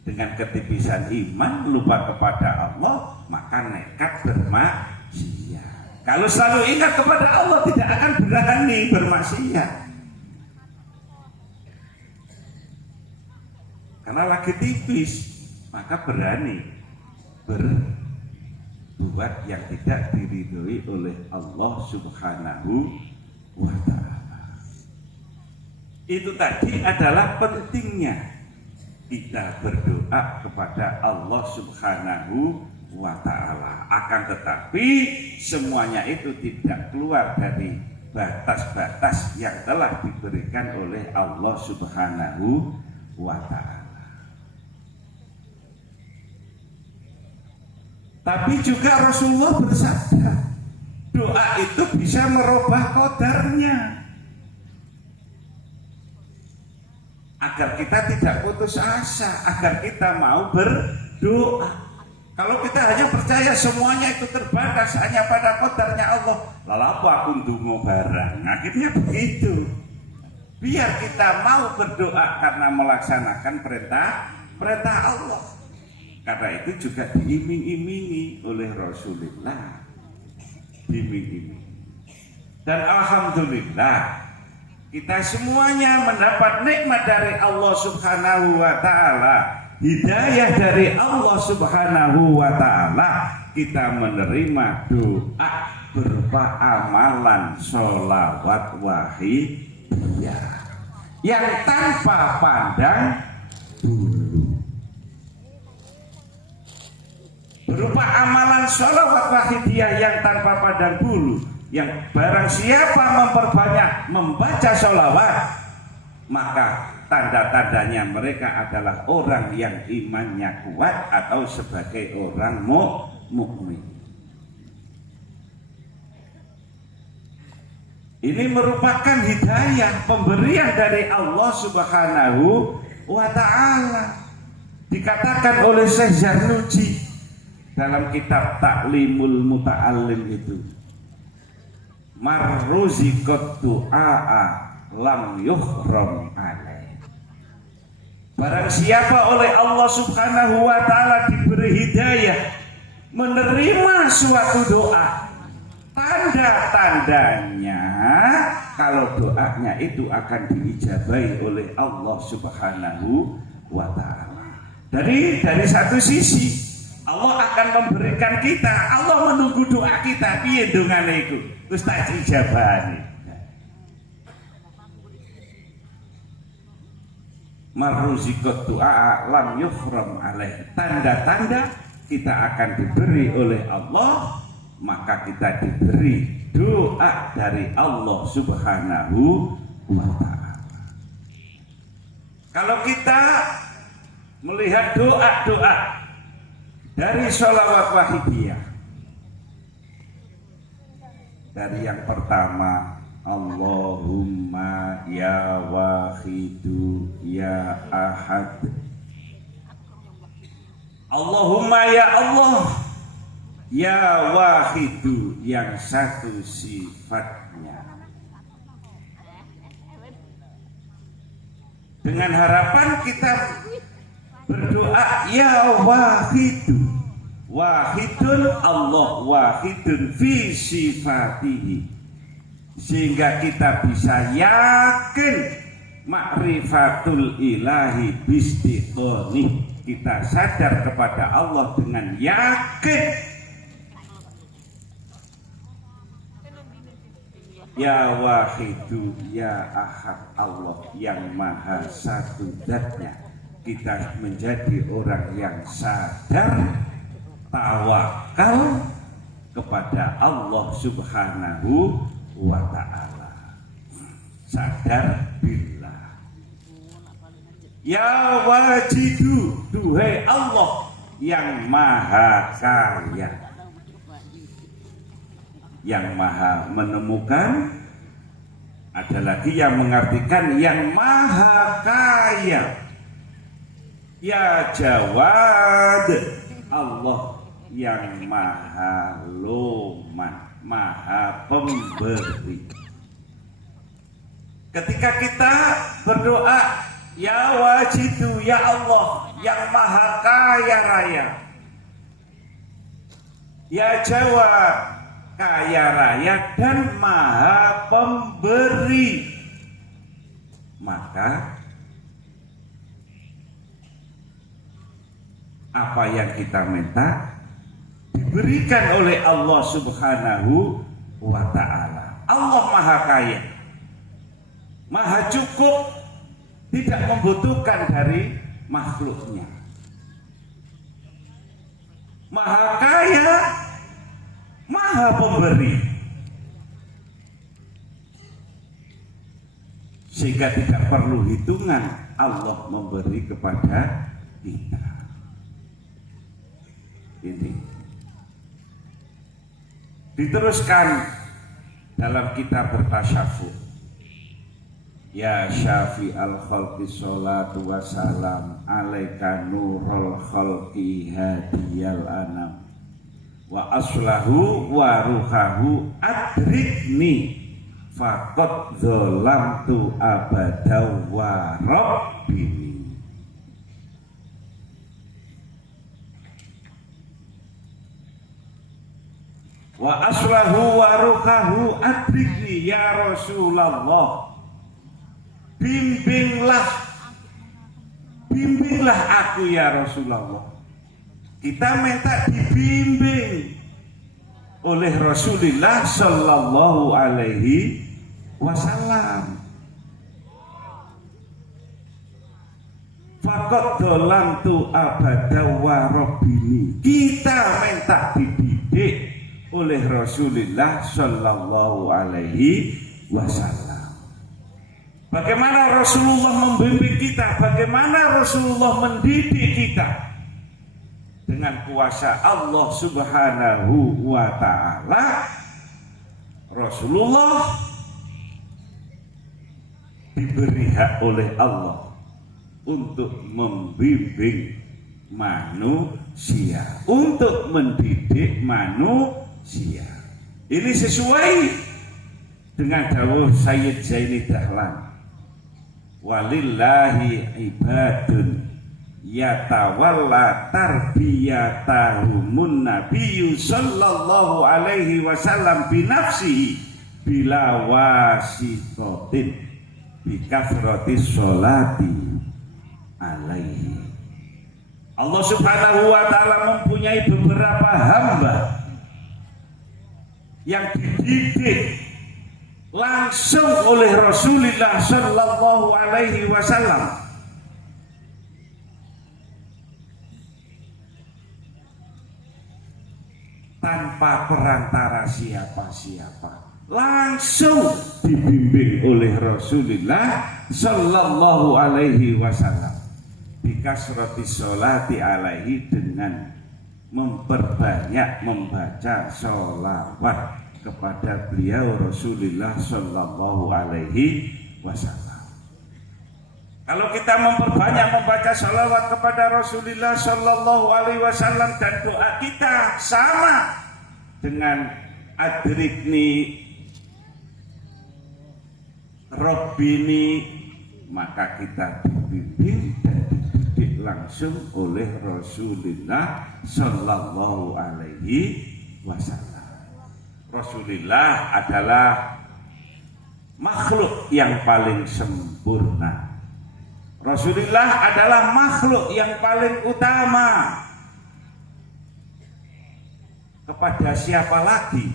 Dengan ketipisan iman, lupa kepada Allah, maka nekat bermaksiat. Kalau selalu ingat kepada Allah, tidak akan berani bermaksiat. Karena lagi tipis, maka berani berbuat yang tidak diridhoi oleh Allah Subhanahu wa ta'ala. Itu tadi adalah pentingnya kita berdoa kepada Allah Subhanahu wa ta'ala. Akan tetapi semuanya itu tidak keluar dari batas-batas yang telah diberikan oleh Allah Subhanahu wa ta'ala. Tapi juga Rasulullah bersabda, doa itu bisa merubah qadarnya, agar kita tidak putus asa, agar kita mau berdoa. Kalau kita hanya percaya semuanya itu terbatas hanya pada qadarnya Allah, lalu apa aku ndonga barang, akhirnya begitu. Biar kita mau berdoa karena melaksanakan perintah Allah. Karena itu juga diiming-imingi oleh Rasulullah, diiming-imingi. Dan alhamdulillah, kita semuanya mendapat nikmat dari Allah Subhanahu wa ta'ala, hidayah dari Allah Subhanahu wa ta'ala. Kita menerima doa berupa amalan sholawat wahidiyah yang tanpa pandang bulu. Berupa amalan sholawat wahidiyah yang tanpa pandang bulu, yang barang siapa memperbanyak membaca sholawat, maka tanda-tandanya mereka adalah orang yang imannya kuat atau sebagai orang mukmin. Ini merupakan hidayah pemberian dari Allah Subhanahu wa ta'ala. Dikatakan oleh Syekh Zarnuji dalam kitab Ta'limul Muta'allim itu, marruziqat du'a lam yuhram alaih. Barang siapa oleh Allah Subhanahu wa ta'ala diberi hidayah menerima suatu doa, tanda-tandanya kalau doanya itu akan diijabahi oleh Allah Subhanahu wa ta'ala. Dari satu sisi Allah akan memberikan kita, Allah menunggu doa kita, piye dongane iku terus tak ijabahane. Marruziqat du'a lam yuhram alaih. Tanda-tanda kita akan diberi oleh Allah, maka kita diberi doa dari Allah Subhanahu wa ta'ala. Kalau kita melihat doa-doa dari sholawat wahidiyah, dari yang pertama, Allahumma ya wahidu ya ahad. Allahumma ya Allah, ya wahidu yang satu sifatnya. Dengan harapan kita berdoa ya wahidu. Wahidun Allah, wahidun fi sifatihi. Sehingga kita bisa yakin ma'rifatul ilahi bistiqonih. Kita sadar kepada Allah dengan yakin. Ya wahidu ya ahad, Allah yang maha satu zatnya. Kita menjadi orang yang sadar, tawakal kepada Allah Subhanahu wa ta'ala. Sadar billah. Ya wajidu, duhai Allah yang maha kaya, yang maha menemukan. Ada lagi yang mengartikan yang maha kaya. Ya Jawad, Allah yang maha loman, maha pemberi. Ketika kita berdoa ya wajidu ya Allah yang maha kaya raya, ya Jawad kaya raya dan maha pemberi, maka apa yang kita minta diberikan oleh Allah Subhanahu wa ta'ala. Allah maha kaya, maha cukup, tidak membutuhkan dari makhluknya. Maha kaya, maha pemberi, sehingga tidak perlu hitungan Allah memberi kepada kita. Ini diteruskan dalam kitab bertasyaffu. Ya syafi al-khalqi sholatu wassalam alaika nurul khalqi hadiyal anam wa aslahu wa ruhahu adrikni faqad zolamtu abadaw wa rabbini. Wa aslahu wa ruhahu adrikni ya Rasulullah. Bimbinglah aku ya Rasulullah. Kita minta dibimbing oleh Rasulullah sallallahu alaihi wasallam. Faqad dolamtu abada wa rabbini. Kita minta dididik oleh Rasulullah sallallahu alaihi wasallam. Bagaimana Rasulullah membimbing kita, bagaimana Rasulullah mendidik kita. Dengan kuasa Allah Subhanahu wa ta'ala, Rasulullah diberi hak oleh Allah untuk membimbing manusia, untuk mendidik manusia. Ini sesuai dengan dawuh Sayyid Zaini Dahlan, walillahi ibadun yatawalla tarbiyatahumun nabiyyu sallallahu alaihi wasallam binafsihi bila wasitotin bikafratis sholati alaihi. Allah Subhanahu wa ta'ala mempunyai beberapa hamba yang dididik langsung oleh Rasulullah sallallahu alaihi wasallam tanpa perantara siapa-siapa, langsung dibimbing oleh Rasulullah sallallahu alaihi wasallam bikasrati sholati alaihi, dengan memperbanyak membaca sholawat kepada beliau Rasulullah sallallahu alaihi wasallam. Kalau kita memperbanyak membaca sholawat kepada Rasulullah sallallahu alaihi wasallam dan doa kita sama dengan adrikni Rabbini, maka kita dibimbing dan dididik langsung oleh Rasulullah sallallahu alaihi wasallam. Rasulullah adalah makhluk yang paling sempurna. Rasulullah adalah makhluk yang paling utama. Kepada siapa lagi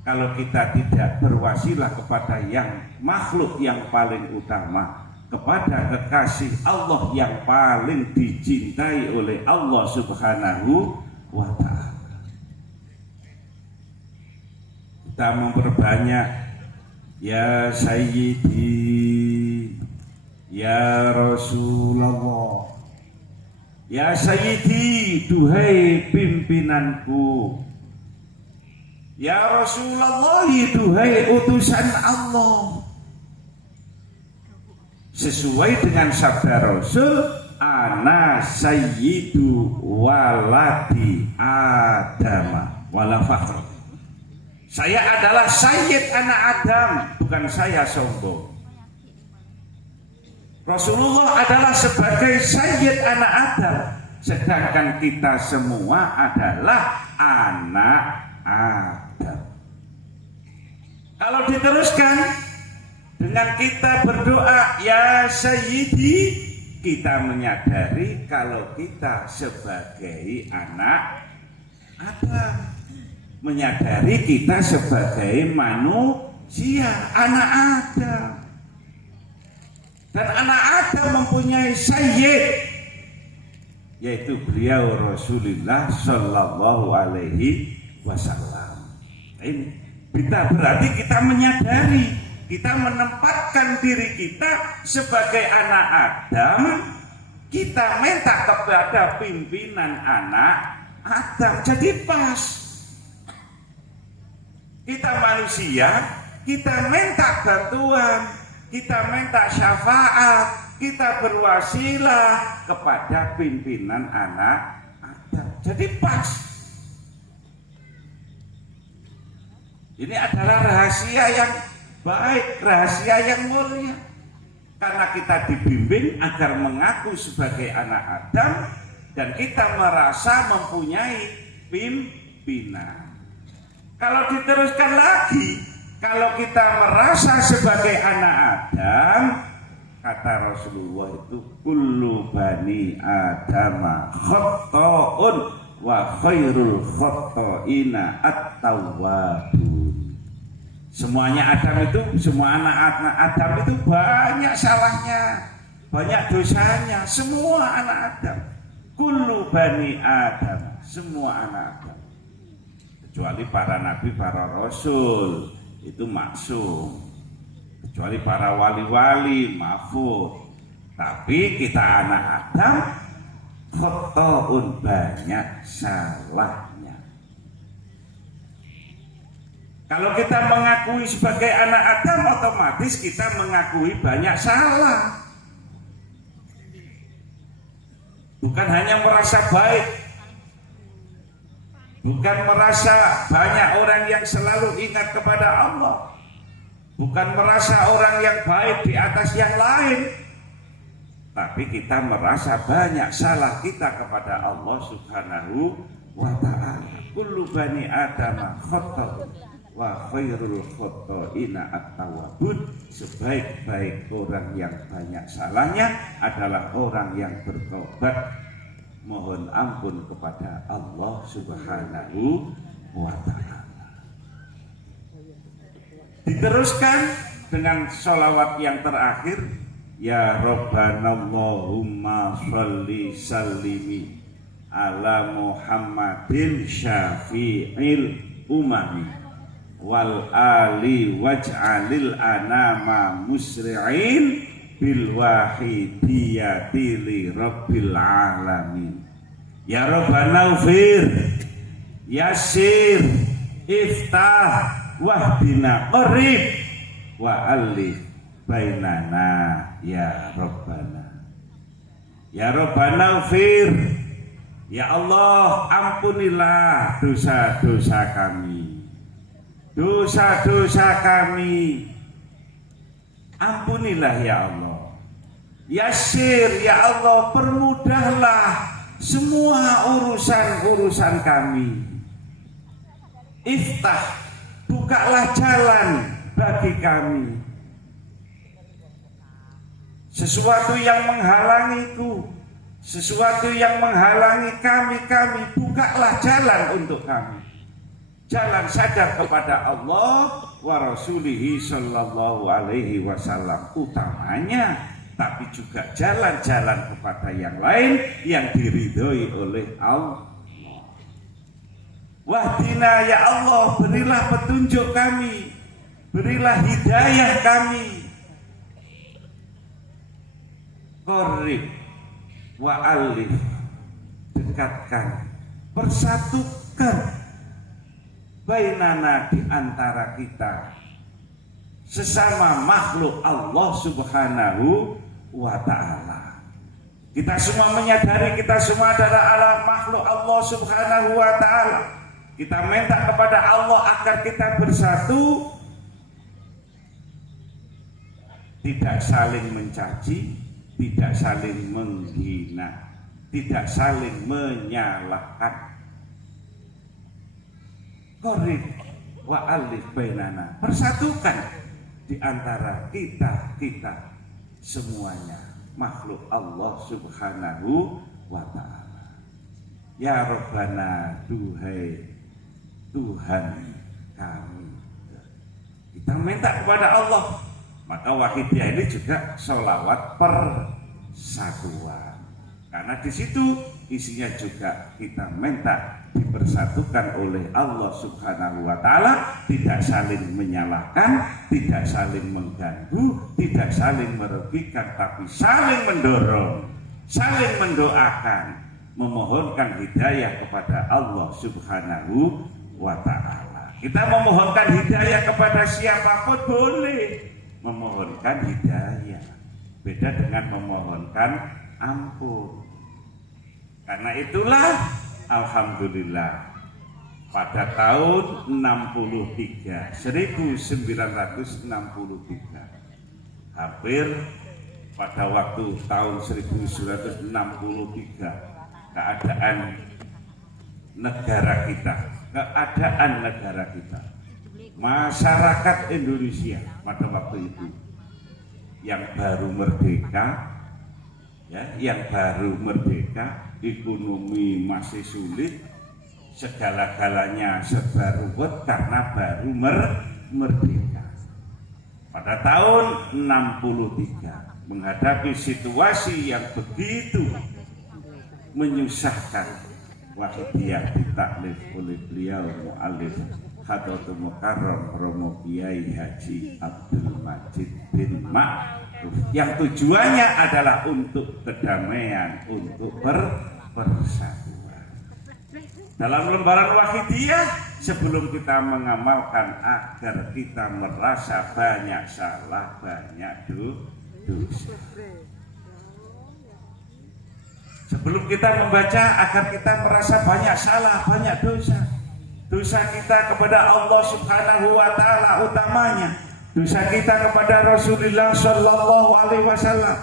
kalau kita tidak berwasilah kepada yang makhluk yang paling utama, kepada kekasih Allah yang paling dicintai oleh Allah Subhanahu wa ta'ala. Kita memperbanyak ya Sayyidi, ya Rasulullah, ya Sayyidi, duhai pimpinanku, ya Rasulullah, duhai utusan Allah. Sesuai dengan sabda Rasul, ana sayyidu waladi Adam wala fakhr. Saya adalah sayyid anak Adam, bukan saya sombong. Rasulullah adalah sebagai sayyid anak Adam, sedangkan kita semua adalah anak Adam. Kalau diteruskan dengan kita berdoa ya Sayyidi, kita menyadari kalau kita sebagai anak Adam, menyadari kita sebagai manusia, anak Adam. Dan anak Adam mempunyai sayyid, yaitu beliau Rasulullah sallallahu alaihi wasallam. Ini kita berarti kita menyadari, kita menempatkan diri kita sebagai anak Adam, kita minta kepada pimpinan anak Adam. Jadi pas kita manusia, kita minta bantuan, kita minta syafaat, kita berwasilah kepada pimpinan anak Adam. Jadi pas. Ini adalah rahasia yang baik, rahasia yang mulia. Karena kita dibimbing agar mengaku sebagai anak Adam dan kita merasa mempunyai pimpinan. Kalau diteruskan lagi, kalau kita merasa sebagai anak Adam, kata Rasulullah itu kullu bani adama khata'un wa khairul khata'ina at-tawwabun. Semuanya Adam itu, semua anak-anak Adam itu banyak salahnya, banyak dosanya, semua anak Adam. Kullu bani Adam, semua anak Adam. Kecuali para nabi, para rasul itu maksum. kecuali para wali-wali mahfud. Tapi kita anak Adam khotoun, banyak salahnya. Kalau kita mengakui sebagai anak Adam, otomatis kita mengakui banyak salah. Bukan hanya merasa baik, bukan merasa banyak orang yang selalu ingat kepada Allah, bukan merasa orang yang baik di atas yang lain, tapi kita merasa banyak salah kita kepada Allah Subhanahu wa ta'ala. Kullu bani Adam khata' wa khairul khata'ina at-tawwabun. Sebaik-baik orang yang banyak salahnya adalah orang yang bertobat, mohon ampun kepada Allah Subhanahu wa ta'ala. Diteruskan dengan sholawat yang terakhir, ya Rabbana Allahumma sholli sallimi ala Muhammadin syafi'il umami wal ali waj'alil anama musri'in bil wahidiyati li rabbil alamin. Ya Rabbana ufir yasir iftah wahdina qarib wa alif bainana ya Rabbana. Ya Rabbana ufir, ya Allah ampunilah dosa-dosa kami, dosa-dosa kami, ampunilah ya Allah. Yasir, ya Allah permudahlah semua urusan-urusan kami. Iftah, bukalah jalan bagi kami. Sesuatu yang menghalangiku, sesuatu yang menghalangi kami, bukalah jalan untuk kami. Jalan sadar kepada Allah wa Rasulihi sallallahu alaihi wasallam utamanya, tapi juga jalan-jalan kepada yang lain yang diridhoi oleh Allah. Wahdina ya Allah, berilah petunjuk kami, berilah hidayah kami. Qarib wa alif, dekatkan, persatukan bainana, di antara kita sesama makhluk Allah Subhanahu wa ta'ala. Kita semua menyadari kita semua adalah alam makhluk Allah Subhanahu wa ta'ala. Kita minta kepada Allah agar kita bersatu, tidak saling mencaci, tidak saling menghina, tidak saling menyalahkan. Qarib wa alif bainana, persatukan di antara kita semuanya makhluk Allah Subhanahu wa ta'ala. Ya Rabbana, duhai Tuhan kami. Kita minta kepada Allah, maka wahidiyah ini juga sholawat persatuan. Karena di situ isinya juga kita minta dipersatukan oleh Allah Subhanahu wa ta'ala, tidak saling menyalahkan, tidak saling mengganggu, tidak saling merugikan, tapi saling mendorong, saling mendoakan, memohonkan hidayah kepada Allah Subhanahu wa ta'ala. Kita memohonkan hidayah kepada siapapun boleh memohonkan hidayah, beda dengan memohonkan ampun. Karena itulah alhamdulillah pada tahun 1963 hampir pada waktu tahun 1963 keadaan negara kita, masyarakat Indonesia pada waktu itu yang baru merdeka, ekonomi masih sulit, segala-galanya serba ruwet karena baru merdeka. Pada tahun 63 menghadapi situasi yang begitu menyusahkan, wahidiyah ditaklif oleh beliau mu'alif Hadratul Mukarram Romo Kiai Haji Abdul Majid bin Ma'ruf, yang tujuannya adalah untuk kedamaian, untuk persatuan. Dalam lembaran Wahidiyah, sebelum kita mengamalkan agar kita merasa banyak salah, banyak dosa. Sebelum kita membaca agar kita merasa banyak salah, banyak dosa. Dosa kita kepada Allah Subhanahu wa taala utamanya. Dosa kita kepada Rasulullah sallallahu alaihi wasallam.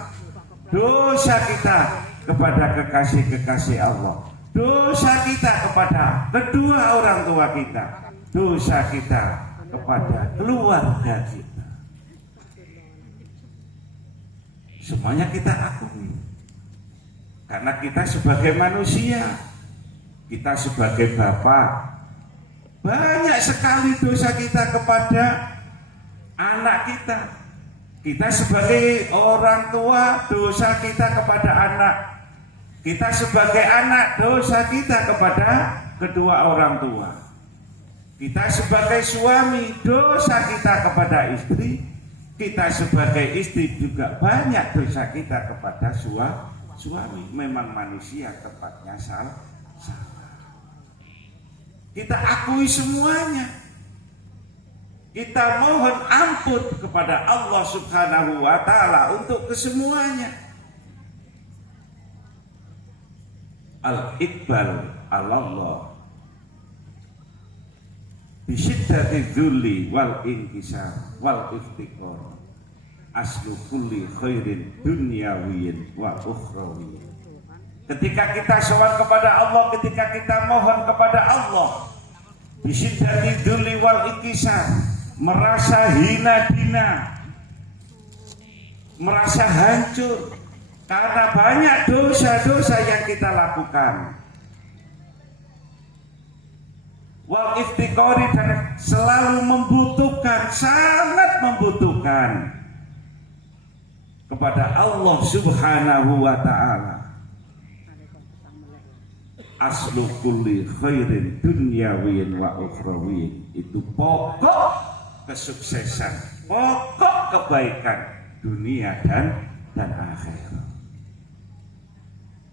Dosa kita kepada kekasih-kekasih Allah. Dosa kita kepada kedua orang tua kita. Dosa kita kepada keluarga kita. Semuanya kita akui. Karena kita sebagai manusia, kita sebagai bapak, banyak sekali dosa kita kepada anak kita. Kita sebagai orang tua, dosa kita kepada anak. Kita sebagai anak, dosa kita kepada kedua orang tua. Kita sebagai suami, dosa kita kepada istri. Kita sebagai istri juga banyak dosa kita kepada suami. Memang manusia tempatnya salah. Kita akui semuanya. Kita mohon ampun kepada Allah Subhanahu wa taala untuk kesemuanya. Al-Iqbal Allah bisiddati dzulli wal inkisar wal iftiqar aslu kulli khairin dunyawiyyin wa ukhrawiyyin. Ketika kita sowan kepada Allah, ketika kita mohon kepada Allah, bisiddati dzulli wal inkisar, merasa hina dina, merasa hancur karena banyak dosa-dosa yang kita lakukan. Wal iftiqari, dan selalu membutuhkan, sangat membutuhkan kepada Allah Subhanahu wa taala. Aslu kulli khairin dunyawiyyin wa ukhrawiyyin, itu pokok kesuksesan, pokok kebaikan dunia dan akhirat.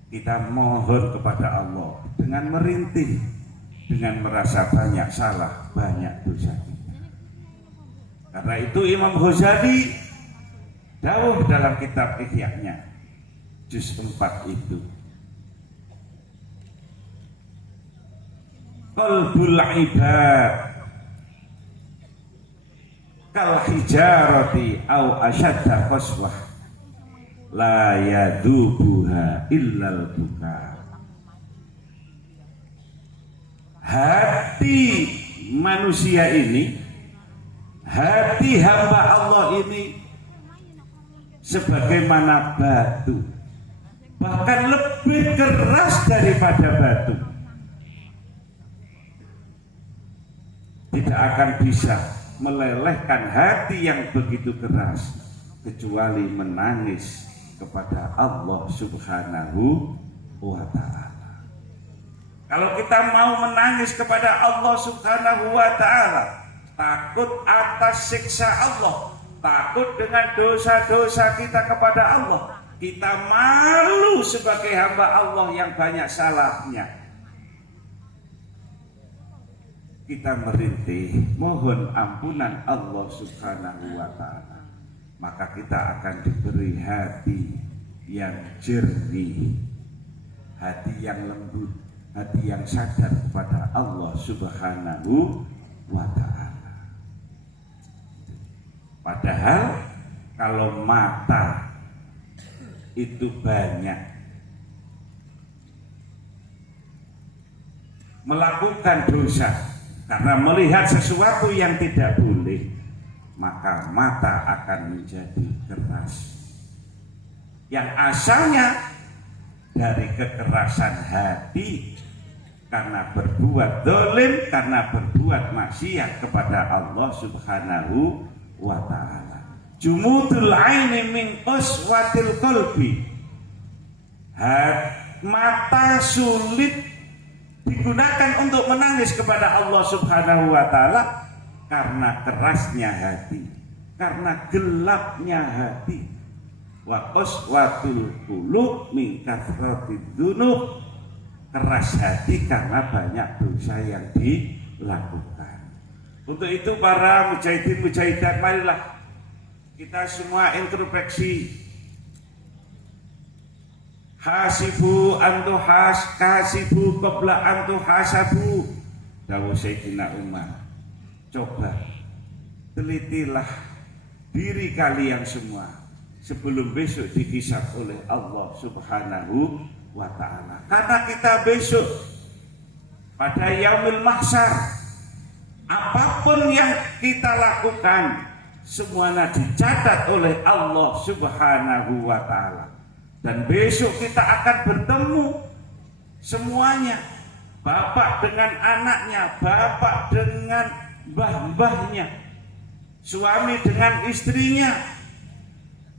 Kita mohon kepada Allah dengan merintih, dengan merasa banyak salah, banyak dosa kita. Karena itu Imam Ghazali dawuh dalam kitab Ihya-nya juz 4 itu, qalbul ibad kal hijarati au asyadda qaswah la yadubuha illal buka. Hati manusia ini, hati hamba Allah ini sebagaimana batu, bahkan lebih keras daripada batu. Tidak akan bisa melelehkan hati yang begitu keras kecuali menangis kepada Allah Subhanahu wa ta'ala. Kalau kita mau menangis kepada Allah Subhanahu wa ta'ala, takut atas siksa Allah, takut dengan dosa-dosa kita kepada Allah, kita malu sebagai hamba Allah yang banyak salahnya, kita merintih mohon ampunan Allah Subhanahu wa ta'ala, maka kita akan diberi hati yang jernih, hati yang lembut, hati yang sadar kepada Allah Subhanahu wa ta'ala. Padahal kalau mata itu banyak melakukan dosa karena melihat sesuatu yang tidak boleh, maka mata akan menjadi keras, yang asalnya dari kekerasan hati karena berbuat zalim, karena berbuat maksiat kepada Allah Subhanahu wa ta'ala. Jumudul aini min qaswatil qalbi, mata sulit digunakan untuk menangis kepada Allah Subhanahu wa taala karena kerasnya hati, karena gelapnya hati. Wa qaswatul qulub min kathratid dzunub, keras hati karena banyak dosa yang dilakukan. Untuk itu para mujahidin mujahidat, marilah kita semua introspeksi. Hasibu antu hasibu qabla antu hasabu, dawuh Sayyidina Umar. Coba telitilah diri kalian semua sebelum besok dihisab oleh Allah Subhanahu wa ta'ala. Karena kita besok pada yaumil mahsyar, apapun yang kita lakukan semuanya dicatat oleh Allah Subhanahu wa ta'ala. Dan besok kita akan bertemu semuanya, bapak dengan anaknya, bapak dengan mbah-mbahnya, suami dengan istrinya,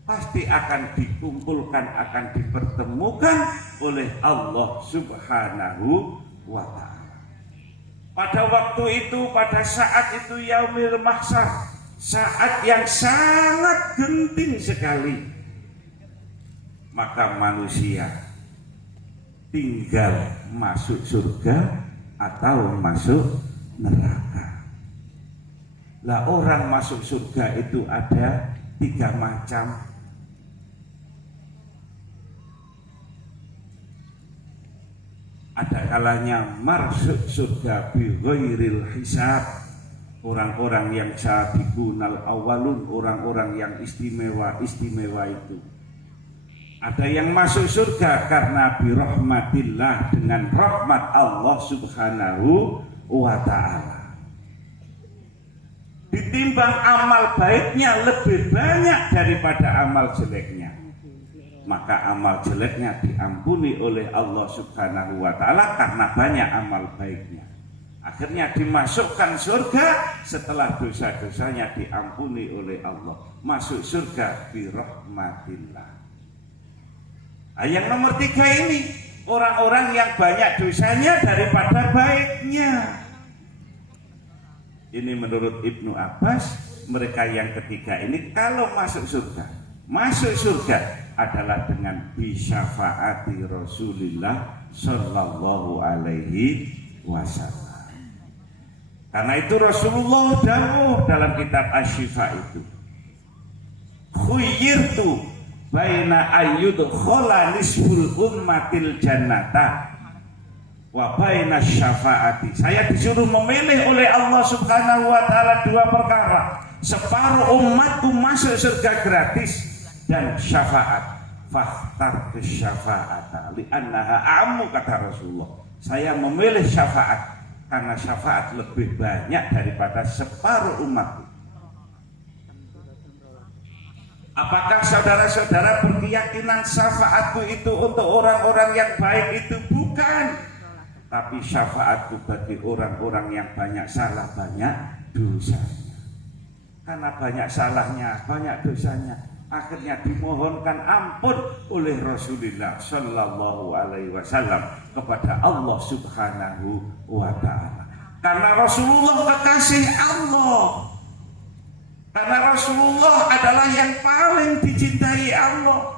pasti akan dikumpulkan, akan dipertemukan oleh Allah Subhanahu wa ta'ala. Pada waktu itu, pada saat itu yaumil mahsyar, saat yang sangat genting sekali, maka manusia tinggal masuk surga atau masuk neraka. Lah orang masuk surga itu ada 3 macam. Ada kalanya masuk surga bi ghairil hisab, orang-orang yang sabiqunal awalun, orang-orang yang istimewa itu. Ada yang masuk surga karena birahmatillah, dengan rahmat Allah Subhanahu wa ta'ala. Ditimbang amal baiknya lebih banyak daripada amal jeleknya, maka amal jeleknya diampuni oleh Allah Subhanahu wa ta'ala karena banyak amal baiknya. Akhirnya dimasukkan surga setelah dosa-dosanya diampuni oleh Allah. Masuk surga birahmatillah. Yang nomor 3 ini, orang-orang yang banyak dosanya daripada baiknya. Ini menurut Ibnu Abbas, mereka yang ketiga ini kalau masuk surga adalah dengan bisyafaati Rasulullah Sallallahu Alaihi Wasallam. Karena itu Rasulullah dawuh dalam kitab Asy-Syifa itu, khuyyirtu baina ayyudkhala nisful ummatil jannata wa baina syafaati. Saya disuruh memilih oleh Allah Subhanahu wa ta'ala 2 perkara. Separuh umatku masuk surga gratis dan syafaat. Fakhtar syafaata li'annaha a'ammu, kata Rasulullah. Saya memilih syafaat karena syafaat lebih banyak daripada separuh umatku. Apakah saudara-saudara berkeyakinan syafaatku itu untuk orang-orang yang baik? Itu bukan. Tapi syafaatku bagi orang-orang yang banyak salah, banyak dosanya. Karena banyak salahnya, banyak dosanya, akhirnya dimohonkan ampun oleh Rasulullah Sallallahu Alaihi Wasallam kepada Allah Subhanahu wa ta'ala. Karena Rasulullah kekasih Allah, karena Rasulullah adalah yang paling dicintai Allah.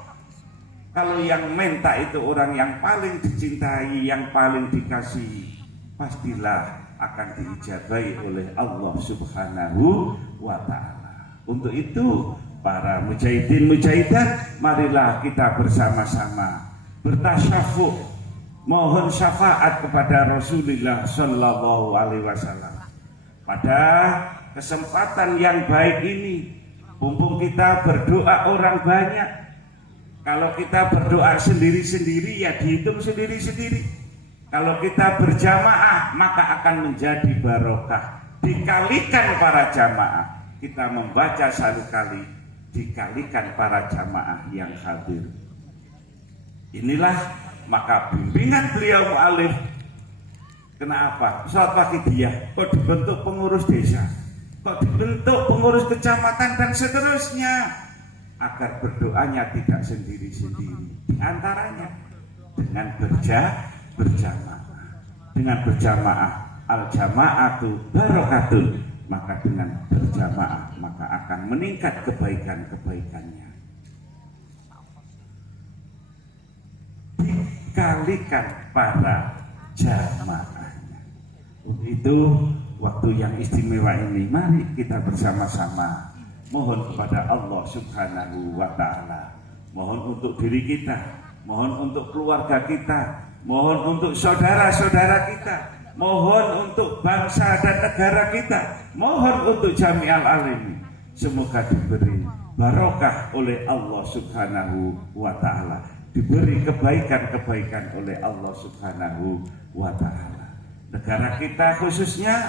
Kalau yang minta itu orang yang paling dicintai, yang paling dikasihi, pastilah akan diijabahi oleh Allah Subhanahu wa ta'ala. Untuk itu para mujahidin mujahidat, marilah kita bersama-sama bertasyafuq, mohon syafaat kepada Rasulullah Sallallahu Alaihi Wasallam. Pada kesempatan yang baik ini, mumpung kita berdoa orang banyak. Kalau kita berdoa sendiri-sendiri ya dihitung sendiri-sendiri. Kalau kita berjamaah maka akan menjadi barokah. Dikalikan para jamaah, kita membaca 1 kali, dikalikan para jamaah yang hadir. Inilah maka bimbingan beliau mu'alif. Kenapa? Salat pagi dia kok dibentuk pengurus desa, kok dibentuk pengurus kecamatan dan seterusnya, agar berdoanya tidak sendiri-sendiri, di antaranya dengan berjamaah. dengan berjamaah, al-jama'atu barokatun, maka dengan berjamaah maka akan meningkat kebaikan-kebaikannya. Dikalikan para jamaahnya. Untuk itu waktu yang istimewa ini, mari kita bersama-sama mohon kepada Allah Subhanahu wa Ta'ala, mohon untuk diri kita, mohon untuk keluarga kita, mohon untuk saudara-saudara kita, mohon untuk bangsa dan negara kita, mohon untuk jami'al alim. Semoga diberi barokah oleh Allah Subhanahu wa Ta'ala, diberi kebaikan-kebaikan oleh Allah Subhanahu wa Ta'ala. Negara kita khususnya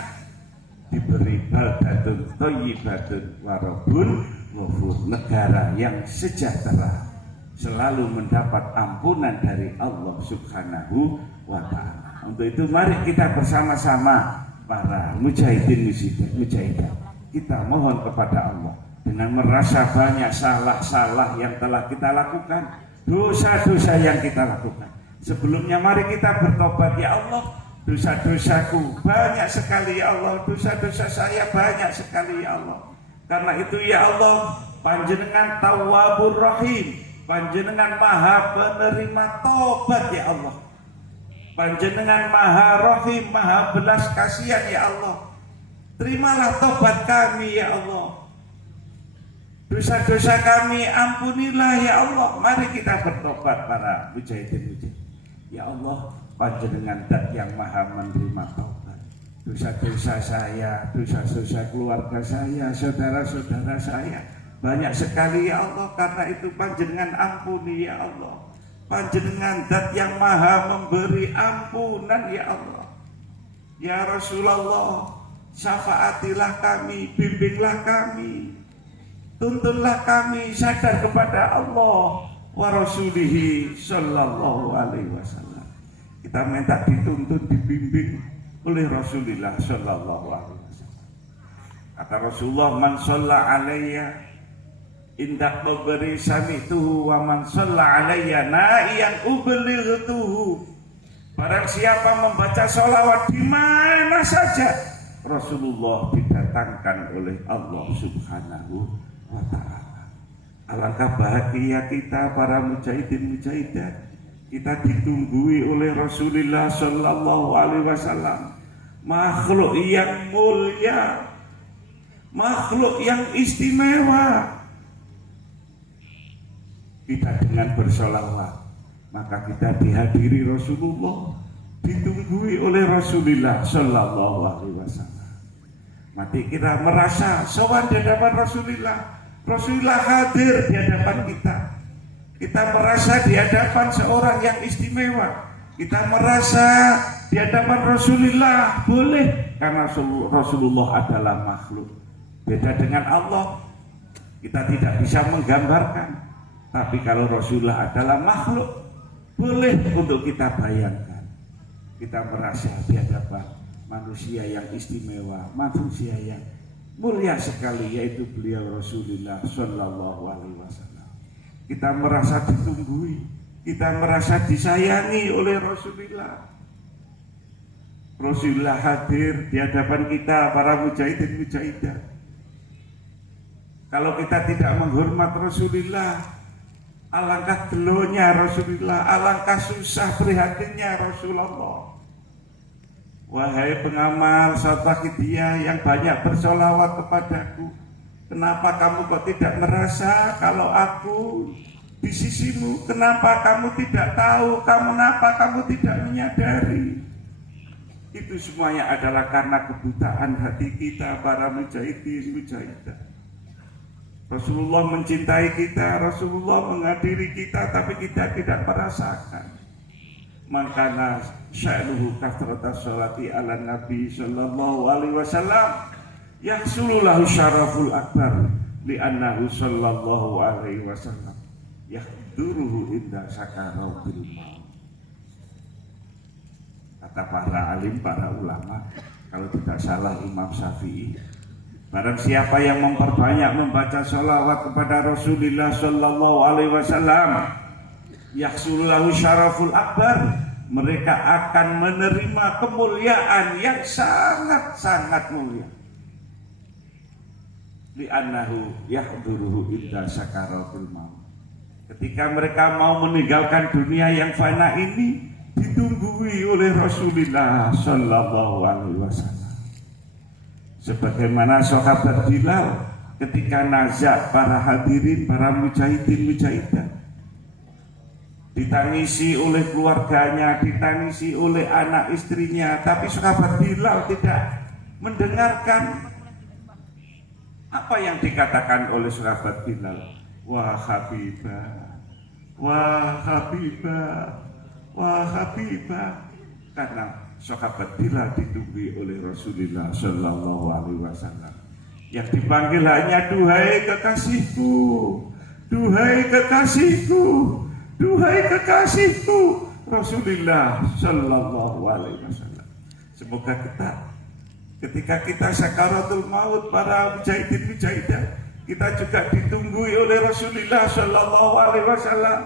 diberi baldatun thayyibatun warabun ghafur, negara yang sejahtera, selalu mendapat ampunan dari Allah Subhanahu wa Ta'ala. Untuk itu mari kita bersama-sama para mujahidin mujahidah, kita mohon kepada Allah dengan merasa banyak salah-salah yang telah kita lakukan, dosa-dosa yang kita lakukan. Sebelumnya mari kita bertobat, ya Allah, dosa-dosaku banyak sekali ya Allah, dosa-dosa saya banyak sekali ya Allah. Karena itu ya Allah, Panjenengan Tawwabur Rahim, Panjenengan Maha penerima tobat ya Allah, Panjenengan Maha Rahim, Maha belas kasihan ya Allah. Terimalah tobat kami ya Allah, dosa-dosa kami ampunilah ya Allah. Mari kita bertobat para mujahidin. Ya Allah, Panjenengan Dat yang Maha menerima taubat. Dosa-dosa saya, dosa-dosa keluarga saya, saudara-saudara saya banyak sekali ya Allah. Karena itu Panjenengan ampuni ya Allah. Panjenengan Dat yang Maha memberi ampunan ya Allah. Ya Rasulullah, syafaatilah kami, bimbinglah kami, tuntunlah kami sadar kepada Allah wa Rasulihi sallallahu alaihi wasallam. Kita minta dituntun, dibimbing oleh Rasulullah sallallahu alaihi wasallam. Kata Rasulullah, man shalla alayya indak memberi samituhu wa man shalla alayya na'iyan ublightuhu. Barang siapa membaca sholawat di mana saja, Rasulullah didatangkan oleh Allah Subhanahu wa Ta'ala. Alangkah bahagia kita para mujahidin mujahidah, kita ditunggui oleh Rasulullah Sallallahu Alaihi Wasallam, makhluk yang mulia, makhluk yang istimewa. Kita dengan bersolawat, maka kita dihadiri Rasulullah, ditunggui oleh Rasulullah Sallallahu Alaihi Wasallam. Mati kita merasa sowan di hadapan Rasulullah, Rasulullah hadir di hadapan kita. Kita merasa di hadapan seorang yang istimewa. Kita merasa di hadapan Rasulullah boleh, karena Rasulullah adalah makhluk. Beda dengan Allah, kita tidak bisa menggambarkan. Tapi kalau Rasulullah adalah makhluk, boleh untuk kita bayangkan. Kita merasa di hadapan manusia yang istimewa, manusia yang mulia sekali, yaitu beliau Rasulullah Sallallahu Alaihi Wasallam. Kita merasa ditunggui, kita merasa disayangi oleh Rasulullah. Rasulullah hadir di hadapan kita para mujahidin mujahidah. Kalau kita tidak menghormat Rasulullah, alangkah gelonya Rasulullah, alangkah susah prihatinnya Rasulullah. Wahai pengamal sahabat dia yang banyak bersolawat kepadaku, kenapa kamu kok tidak merasa kalau aku di sisimu? Kenapa kamu tidak tahu? Kenapa kamu tidak menyadari? Itu semuanya adalah karena kebutaan hati kita para mujahidin mujahidah. Rasulullah mencintai kita, Rasulullah menghadiri kita, tapi kita tidak merasakan. Makana sya'nuhu kafratas sholati ala nabi sallallahu alaihi wasallam yahsululahu syaraful akbar li'annahu sallallahu alaihi wasallam yahduruhu inda sakaratil maut. Kata para alim, para ulama, kalau tidak salah Imam Syafi'i, barang siapa yang memperbanyak membaca sholawat kepada Rasulullah sallallahu alaihi wasallam yahsululahu syaraful akbar, mereka akan menerima kemuliaan yang sangat-sangat mulia. Li'annahu yahduruhu inda sakaratul maut. Ketika mereka mau meninggalkan dunia yang fana ini, ditunggui oleh Rasulullah Sallallahu Alaihi Wasallam. Sebagaimana sahabat Bilal ketika nazak para hadirin, para mujahidin-mujahidah, ditangisi oleh keluarganya, ditangisi oleh anak istrinya, tapi sahabat Bilal tidak mendengarkan apa yang dikatakan oleh sahabat Bilal. Wah Habibah, wah Habibah, wah Habibah. Karena sahabat Bilal ditunggu oleh Rasulullah Sallallahu Alaihi Wasallam. Yang dipanggil hanya duhai kekasihku, duhai kekasihku, duhai kekasihku, Rasulullah Sallallahu Alaihi Wasallam. Semoga kita ketika kita sakaratul maut, para mujahidin-mujahidah, kita juga ditunggui oleh Rasulullah Sallallahu Alaihi Wasallam,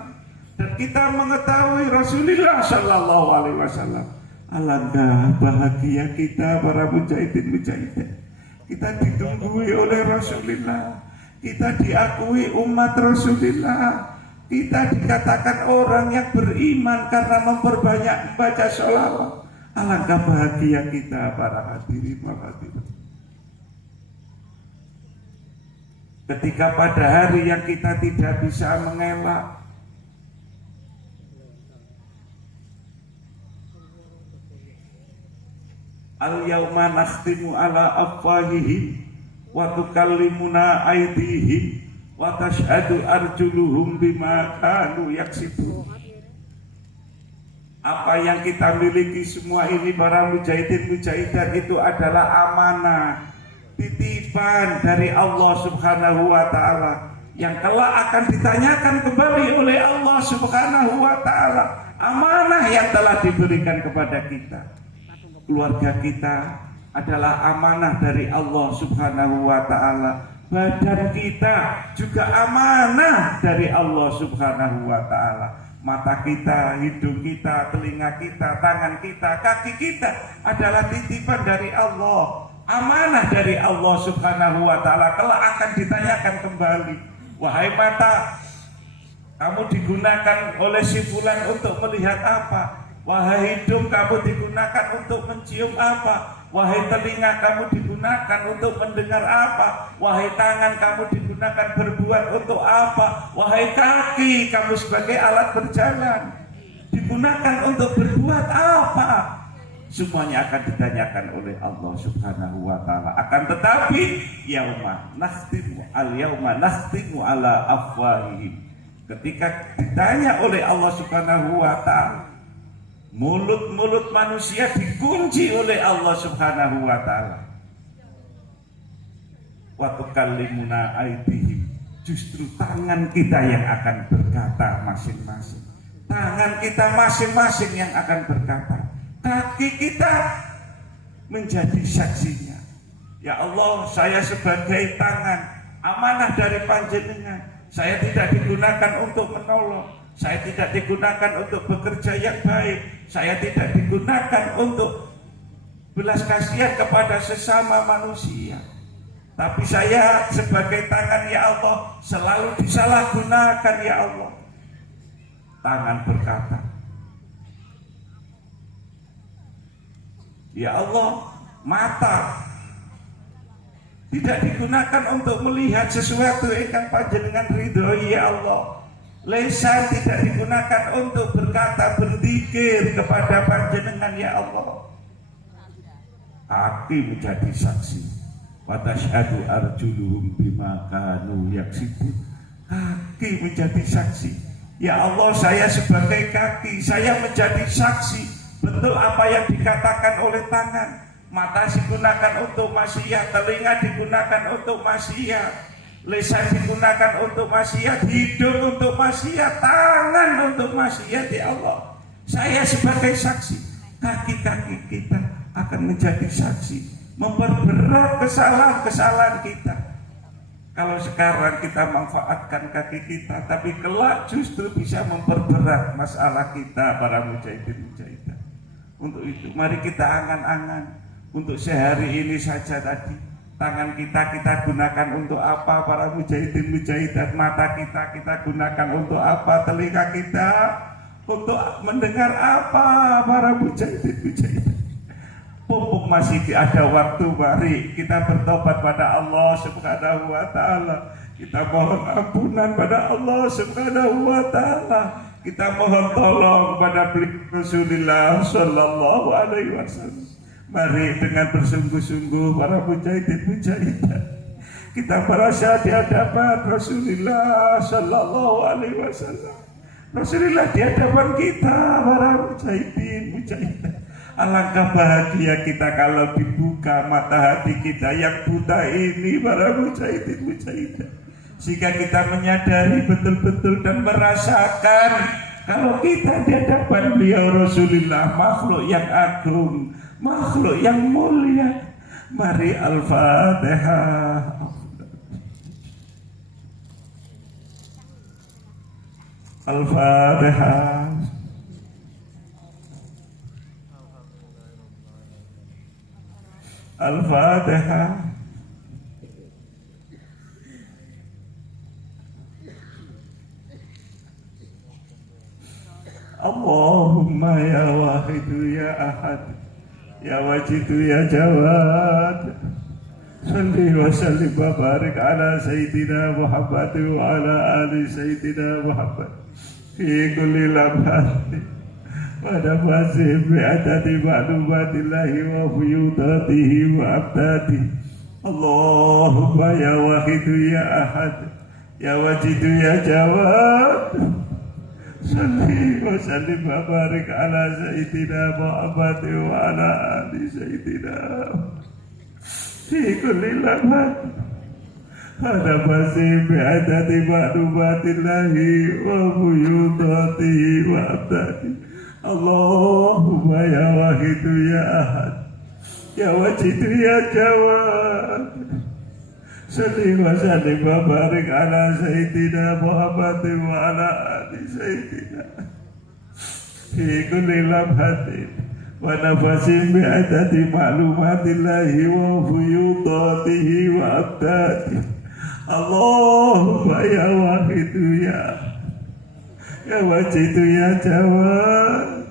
dan kita mengetahui Rasulullah Sallallahu Alaihi Wasallam. Alangkah bahagia kita para mujahidin-mujahidah. Kita ditunggui oleh Rasulullah, kita diakui umat Rasulullah, kita dikatakan orang yang beriman karena memperbanyak membaca sholawat. Alangkah bahagia kita para hadirin wa hadirat. Ketika pada hari yang kita tidak bisa mengelak, al-yawma nakhtimu ala afwahihim wa tukallimuna aydihim wa tashhadu arjuluhum bima kanu yaksibun. Apa yang kita miliki semua ini para mujahidin-mujahidat itu adalah amanah, titipan dari Allah Subhanahu wa Ta'ala yang kelak akan ditanyakan kembali oleh Allah Subhanahu wa Ta'ala. Amanah yang telah diberikan kepada kita. Keluarga kita adalah amanah dari Allah Subhanahu wa Ta'ala. Badan kita juga amanah dari Allah Subhanahu wa Ta'ala. Mata kita, hidung kita, telinga kita, tangan kita, kaki kita adalah titipan dari Allah, amanah dari Allah Subhanahu wa Ta'ala. Kelak akan ditanyakan kembali. Wahai mata, kamu digunakan oleh si fulan untuk melihat apa? Wahai hidung, kamu digunakan untuk mencium apa? Wahai telinga, kamu digunakan untuk mendengar apa? Wahai tangan, kamu digunakan berbuat untuk apa? Wahai kaki, kamu sebagai alat berjalan digunakan untuk berbuat apa? Semuanya akan ditanyakan oleh Allah Subhanahu wa Ta'ala. Akan tetapi yauma nakhtimu ala afwahihim. Ketika ditanya oleh Allah Subhanahu wa Ta'ala, mulut-mulut manusia dikunci oleh Allah Subhanahu wa Ta'ala. Wa tukallimuna aydihim. Justru tangan kita yang akan berkata masing-masing. Tangan kita masing-masing yang akan berkata. Kaki kita menjadi saksinya. Ya Allah, saya sebagai tangan, amanah dari Panjenengan. Saya tidak digunakan untuk menolong. Saya tidak digunakan untuk bekerja yang baik. Saya tidak digunakan untuk belas kasihan kepada sesama manusia. Tapi saya sebagai tangan, ya Allah, selalu disalahgunakan, ya Allah. Tangan berkata, ya Allah, mata tidak digunakan untuk melihat sesuatu yang Panjenengan ridhoi, ya Allah. Lisan tidak digunakan untuk berkata, berzikir kepada Panjenengan, ya Allah. Kaki menjadi saksi. Wa tashhadu arjuluhum bima kanu yaksibun. Kaki menjadi saksi. Ya Allah, saya sebagai kaki, saya menjadi saksi betul apa yang dikatakan oleh tangan. Mata digunakan untuk maksiat, telinga digunakan untuk maksiat, lisan digunakan untuk maksiat, hidung untuk maksiat, tangan untuk maksiat, ya Allah. Saya sebagai saksi, kaki-kaki kita akan menjadi saksi, memperberat kesalahan-kesalahan kita. Kalau sekarang kita manfaatkan kaki kita, tapi kelak justru bisa memperberat masalah kita para mujahidin-mujahidin. Untuk itu mari kita angan-angan untuk sehari ini saja tadi. Tangan kita gunakan untuk apa para mujahidin mujahidat? Mata kita gunakan untuk apa? Telinga kita untuk mendengar apa para mujahidin mujahidat? Mumpung masih ada waktu, mari kita bertobat pada Allah Subhanahu wa taala. Kita mohon ampunan pada Allah Subhanahu wa taala. Kita mohon tolong pada Rasulullah sallallahu alaihi wasallam. Mari dengan bersungguh-sungguh para mujahidin mujahidat kita merasa di hadapan Rasulullah sallallahu alaihi wasallam. Rasulullah di hadapan kita para mujahidin mujahidat. Alangkah bahagia kita kalau dibuka mata hati kita yang buta ini para mujahidin mujahidat, sehingga kita menyadari betul-betul dan merasakan kalau kita di hadapan beliau Rasulullah, makhluk yang agung, makhluk yang mulia. Mari Al-Fatihah. Al-Fatihah. Al-Fatihah. Allahumma ya wahidu ya ahad ya wajidu ya jawad, salli wa sallim wa barik ala sayyidina Muhammad wa ala ali sayyidina Muhammad fi kulli lamhati wa nafasi bi'adadi ma'lumatillahi wa fuyudatihi wa abdadi. Allahumma ya wahidu ya ahad ya wajidu ya jawad, salli wa sallim wa barik ala sayyidina Muhammad wa ala ali sayyidina fi kulli lamhati wa nafasi bi'adadi ma'lumatillahi wa fuyudatihi wa abdadi. Allahumma ya wahidu ya ahad ya wajidu ya jawad, salli wa sallim wa barik ala sayyidina Muhammad wa ala ali sayyidina fi kulli lamhatin wa nafasin bi'adadi ma'lumatillahi wa fuyudatihi wa abdadi. Allahumma ya wahidu ya wajidu ya jawad,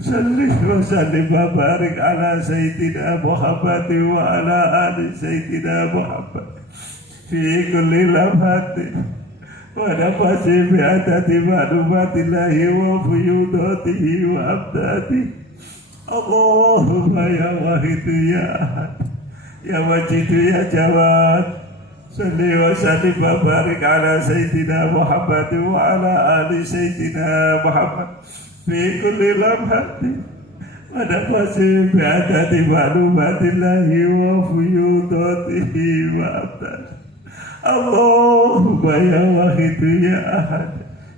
salli wa sallim wa barik ala sayyidina Muhammad wa ala ali sayyidina Muhammad fi kulli lamhatin wa nafasin bi'adadi ma'lumatillahi wa fuyudatihi wa abdadi. Allahumma ya wahidu ya ahad ya wajidu ya jawad, salli wa sallim wa barik ala sayyidina Muhammad wa ala ali sayyidina Muhammad fi kulli lamhatin wa nafasin bi'adadi ma'lumatillahi wa fuyudatihi wa abdadi. Allahumma ya wahidu ya ahad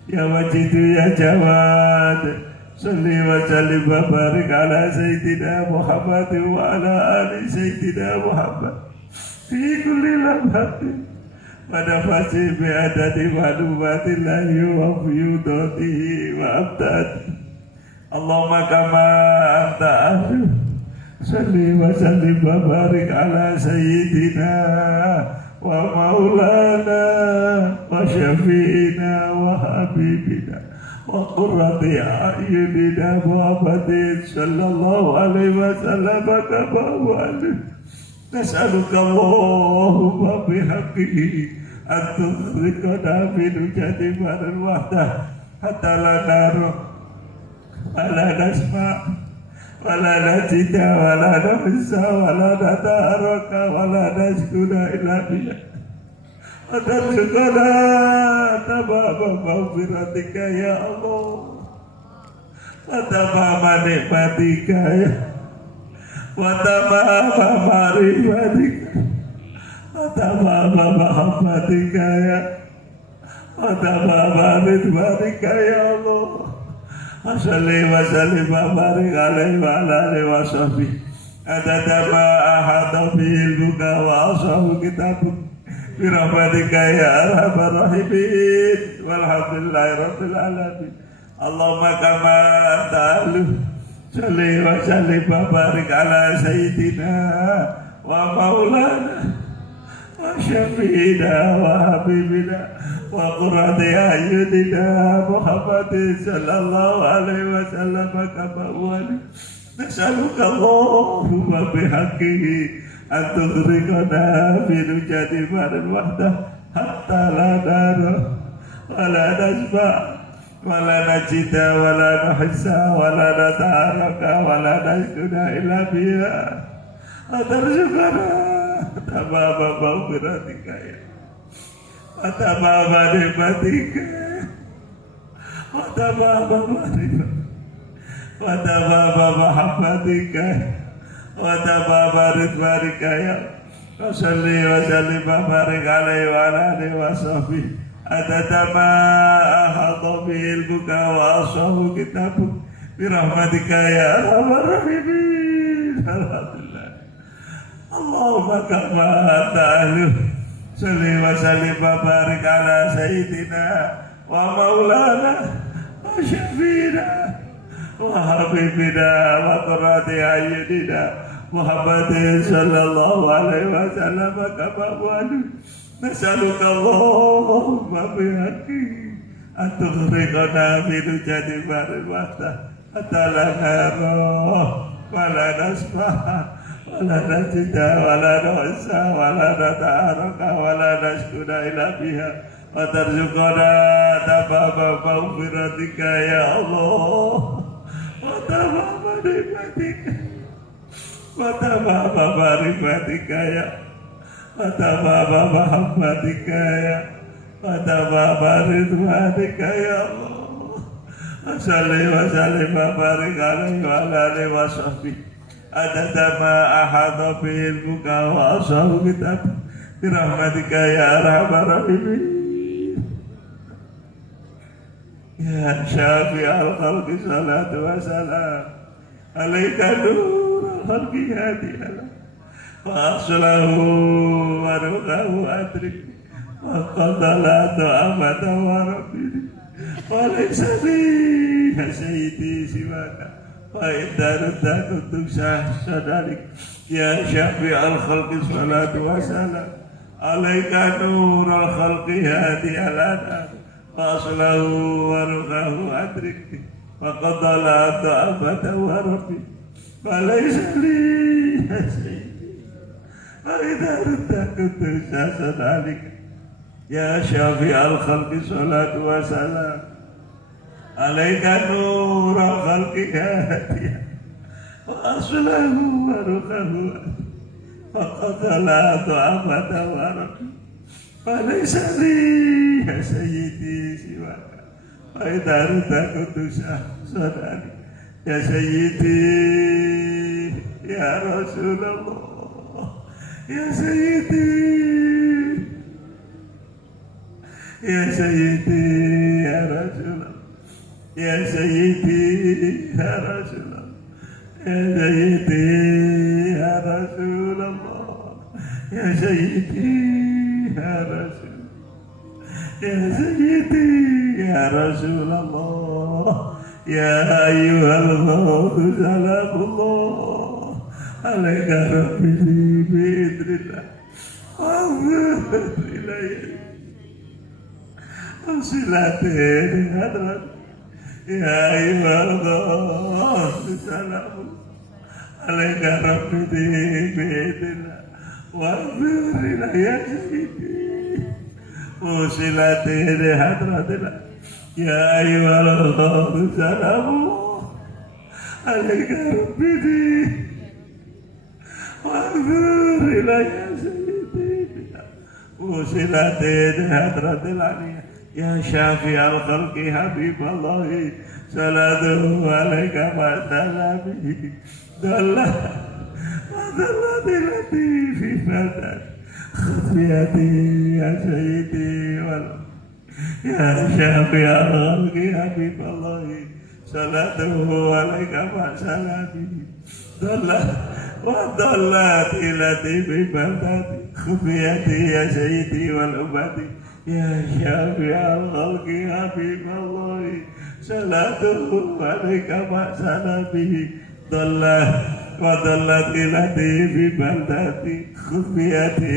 ya wajidu ya jawad, salli wa sallim wa barik ala sayyidina Muhammad wa ala ali sayyidina Muhammad fi kulli lamhatin wa nafasin bi'adadi ma'lumatillahi wa fuyudatihi wa abdadi. Allahumma kama anta ahlu, salli wa sallim wa barik ala sayyidina wa maulana wa syafi'ina wa habibina wa qurrati a'yunina Muhammadin sallallahu alaihi wasallam kama wa'alih. Nas'aluka Allahumma bihaqqihi an tukhrijana min jadi baril wahdah hatta la naru wa la nasma wa la najida wa la nafsa wa la nataraka wa la najkuna illa billah wa tarzuqana tamama maghfiratika ya Allah wa tamama nikmatika ya wa tamama ma'rifatika wa tamama mahabbatika ya wa tamama ridwanika ya Allah. Salli wa sallim wa barik alaihi wa ala alihi wa sahbihi adada ma ahata bihi ilmuka wa asahu kitabuk bi rahmatika ya arhamar rahimin walhamdulillahi rabbil alamin. Allahumma kama anta ahlu, salli wa sallim wa barik ala sayyidina wa maulana wa syafi'ina wa habibina wa qurrati ayunina Muhammadin sallallahu alaihi wasallam kama huwa nas'aluka Allahumma bihaqqihi an tudrikana fi nujati barin wahdah hatta la nara wa la nasba wa la najida wa la nuhissa wa la nataraka wa la nashkuna illa biha atarjukana tamama maghfiratika ya tamama nikmatika wa tamama maghfiratika wa tamama mahabbatika wa tamama ridwanika ya wa salli wa sallim wa barik alaihi wa ala alihi wa sahbihi atatama ahadha ilmuka wa ashabu kitabuk birahmatika ya arhamar rahimin. Alhamdulillah Allahumma kama ta'alu salli wa sallim wa barik ala sayyidina wa maulana wa syafi'ina wa habibina wa qurrati ayunina Muhammadin sallallahu alaihi wasallam kama huwa nas'aluka Allahumma bihaqqi an tughriqana min nujati barin wahdah hatta la nara wa la nasbaha wa la najida wa la nuhissa wa la nataraka wa la nashkuna ila biha wa tarzuqana tamama maghfiratika ya Allah wa tamama nikmatika wa tamama marifatika ya wa tamama mahabbatika ya wa tamama ridwanika ya Allah wa salli wa sallim wa barik alaihi wa ala alihi wa sahbihi adadama ahadha bi ilmuka wa ashabu kitab birahmatika ya arhamar rahimin. Ya syafi'al khalqi salatu wa salam alaika nurul khalqi hadiyalah wa aslahu wa ruhahu adrik wa qadalatu amata wa rabbi wa laysa li ya sayyidi siwaka wa iddarta kuntuk sadalik ya syafi'al khalqi salatu wa salam alaika nurul khalqi hadiyalah وأصله ورقه أدرك وقد لا تعبت وربي فليس لي شيء فإذا ردت كنت شاسا عليك يا شافع الخلق صلاة وسلام عليك نور الخلق هاديا وأصله ورقه وقد لا تعبت وربي فليس لي يا سيدي سواك وإذا ردت كنت صدقني يا سيدي يا رسول الله يا سيدي يا سيدي يا رسول الله يا سيدي يا رسول الله يا سيدي يا رسول الله يا سيدي يا رسول يا سيدي يا رسول الله يا أيها الغوث سلام الله عليك ربي بإذن الله وانظر إلي وصلتين حضرت يا أيها الغوث سلام الله عليك ربي بإذن الله وانظر إلي يا سيدي وصلتين حضرت الله يا أيها الغوث سلام الله عليك ربي وانظر إلي يا سيدي وصلتين حضرت الله يا شافع الخلق حبيب الله صلاته عليك مع سلامه ضلت التي في فتى خفيتي يا سيدي يا شافع الخلق حبيب الله صلاته عليك مع سلامه وضلت التي في فتى خفيتي يا سيدي والأمة يا شافع الخلق حبيب الله صلاته عليك مع سلامه Dallah wa dallat ilati fi baldati khufiyati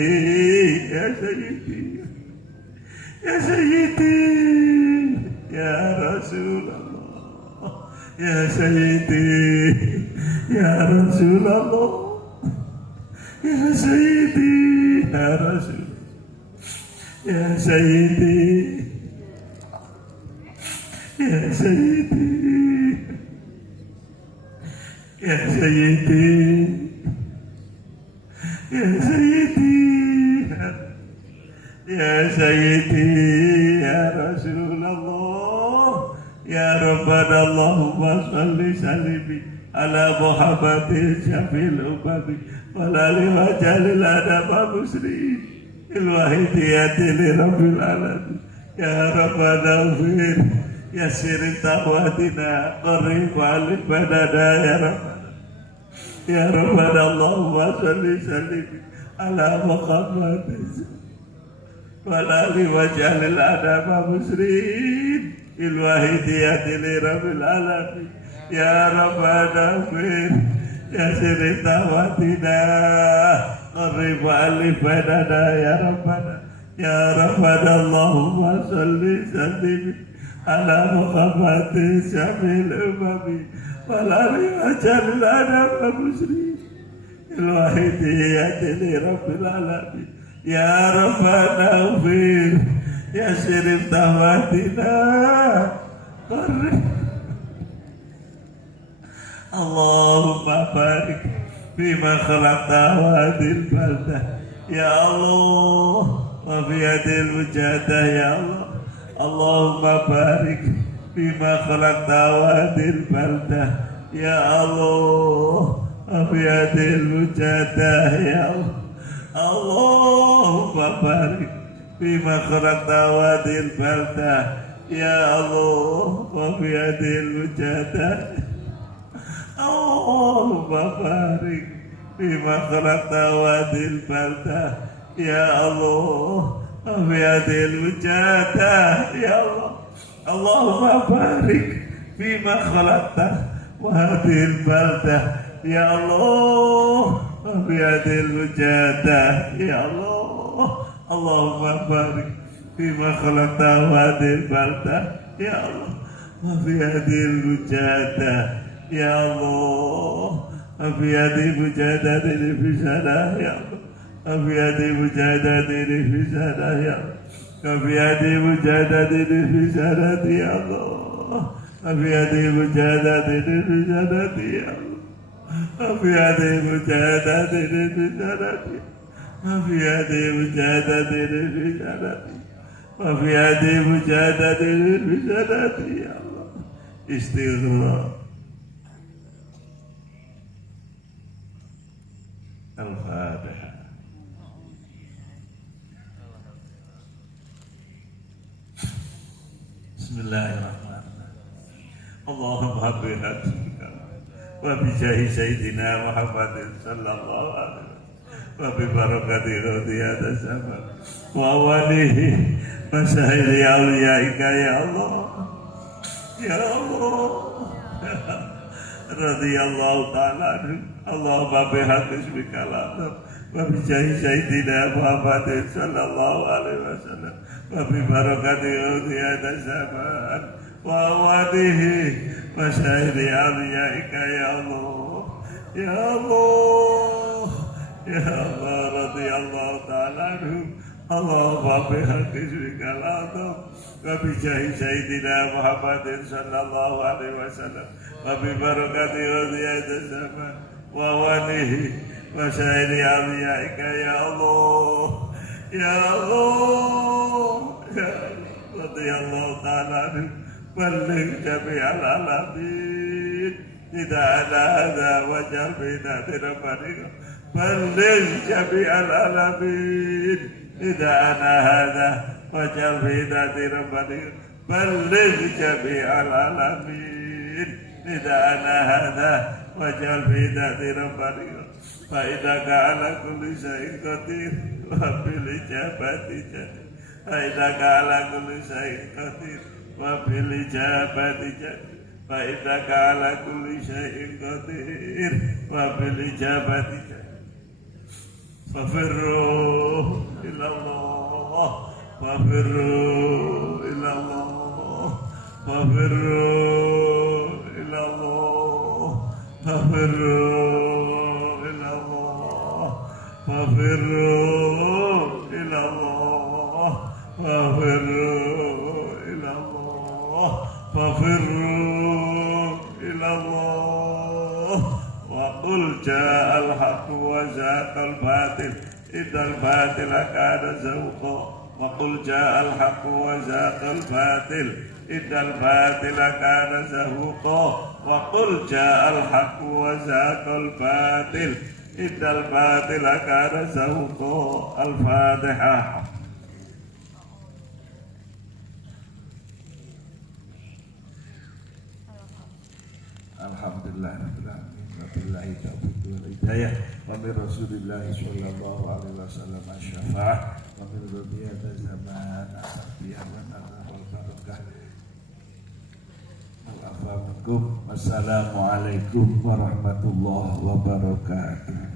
ya sayyidi ya sayyidi ya Rasulullah ya sayyidi ya Rasulullah ya sayyidi ya Rasul ya sayyidi ya sayyidi ya sayyidi ya sayyidi ya sayyidi ya Rasulullah ya Rabbana Allahumma salli salimi ala Muhammadin syafil umami walali wa jalil adama musri ilwahidiyati li rabbil alamin ya Rabbana ufir ya sirin tawatina qarib alif badada ya Rabbana ya Rabbana Allahumma salli sallim ala Muhammadin walali wa jalil adama musri ilwahidiyati li rabbil alamin ya Rabbana ufir ya sirin tawatina qarib alif badada ya Rabbana ya Rabbana Allahumma salli sallim ala Muhammadin syamil umami walali wajalil adama musri ilwahidiyati li rabbil alamin ya Rabbana ufir ya sirif tawatina qarib Allahumma barik bima khalaqta wadil baldah ya Allah wa biyadil mujadah ya Allah Allahumma barik bima khalaqta wadil baldah ya Allah wa biyadil mujadah ya Allah Allahumma barik bima khalaqta wadil baldah ya Allah wa biyadil mujadah Allahumma barik bima khalaqta wadil baldah ya Allah wa biyadil mujadah ya Allah Allahumma barik bima khalaqta wadil baldah ya Allah wa biyadil mujadah ya Allah Allahumma barik bima khalaqta wadil baldah ya Allah wa biyadil mujadah ya Allah Abiyadi mujadati fi sana ya Allah Abiyadi mujadati fi sana ya Allah Abiyadi mujadati fi sana ya Allah Abiyadi mujadati fi sana ya Allah Abiyadi mujadati fi sana Abiyadi mujadati fi sana Abiyadi mujadati fi sana ya Allah Istighfar Al-Fatihah. Bismillahirrahmanirrahim. Allahumma habbi hadika wa bi jahi sayyidina Muhammadin sallallahu alaihi wasallam wa bi barakati radiyat as-sama wa walihi wa sahili awliyaika ya Allah ya Allah radhiyallahu ta'ala Allahumma bihaqqi ismika al-azam wa bi jahi sayyidina Muhammadin sallallahu alaihi wasallam wa bi barakati radiyat az-zaman wa wadihi wa sahili awliyaika ya Allah ya Allah ya Allah radhiyallahu ta'ala Allahumma bihaqqi ismika al-azam wa bi jahi sayyidina Muhammadin sallallahu alaihi wasallam wa bi barakati radiyat az-zaman wa walihi wa sahili awliyaika ya Allah ya Allah ya radhiyallahu ta'ala balligh jami'al alamin tidak ada hadza wa jabina tirabani balligh jami'al alamin tidak ada hadza wa jabina tirabani balligh jami'al alamin tidak ada hadza wajal bidati rabbani fa idaka ala kulli syai'in qadir wa bil ijabati jadi fa idaka ala kulli syai'in qadir wa bil ijabati jadi fa innaka ala kulli syai'in qadir wa bil ijabati fafirru ila Allah fafirru ila Allah fafirru ila Allah fafirru ila Allah fafirru ila Allah fafirru ila Allah fafirru ila Allah wa qul ja'al haqqu wa zaqal batil innal batila kana zahuqa wa qul ja'al haqqu wa zaqal batil innal batila kana zahuqa wa qul ja'al haqqu wa zaqal batil innal batila kana zahuqa. Al-Fatihah. Alhamdulillah rabbil alamin wa billahi taufiq wal hidayah wa min Rasulillah sallallahu alaihi wasallam asy-syafa'ah wa min dzurriyyati zaman asbiyah wa wal barakah. Assalamualaikum warahmatullahi wabarakatuh.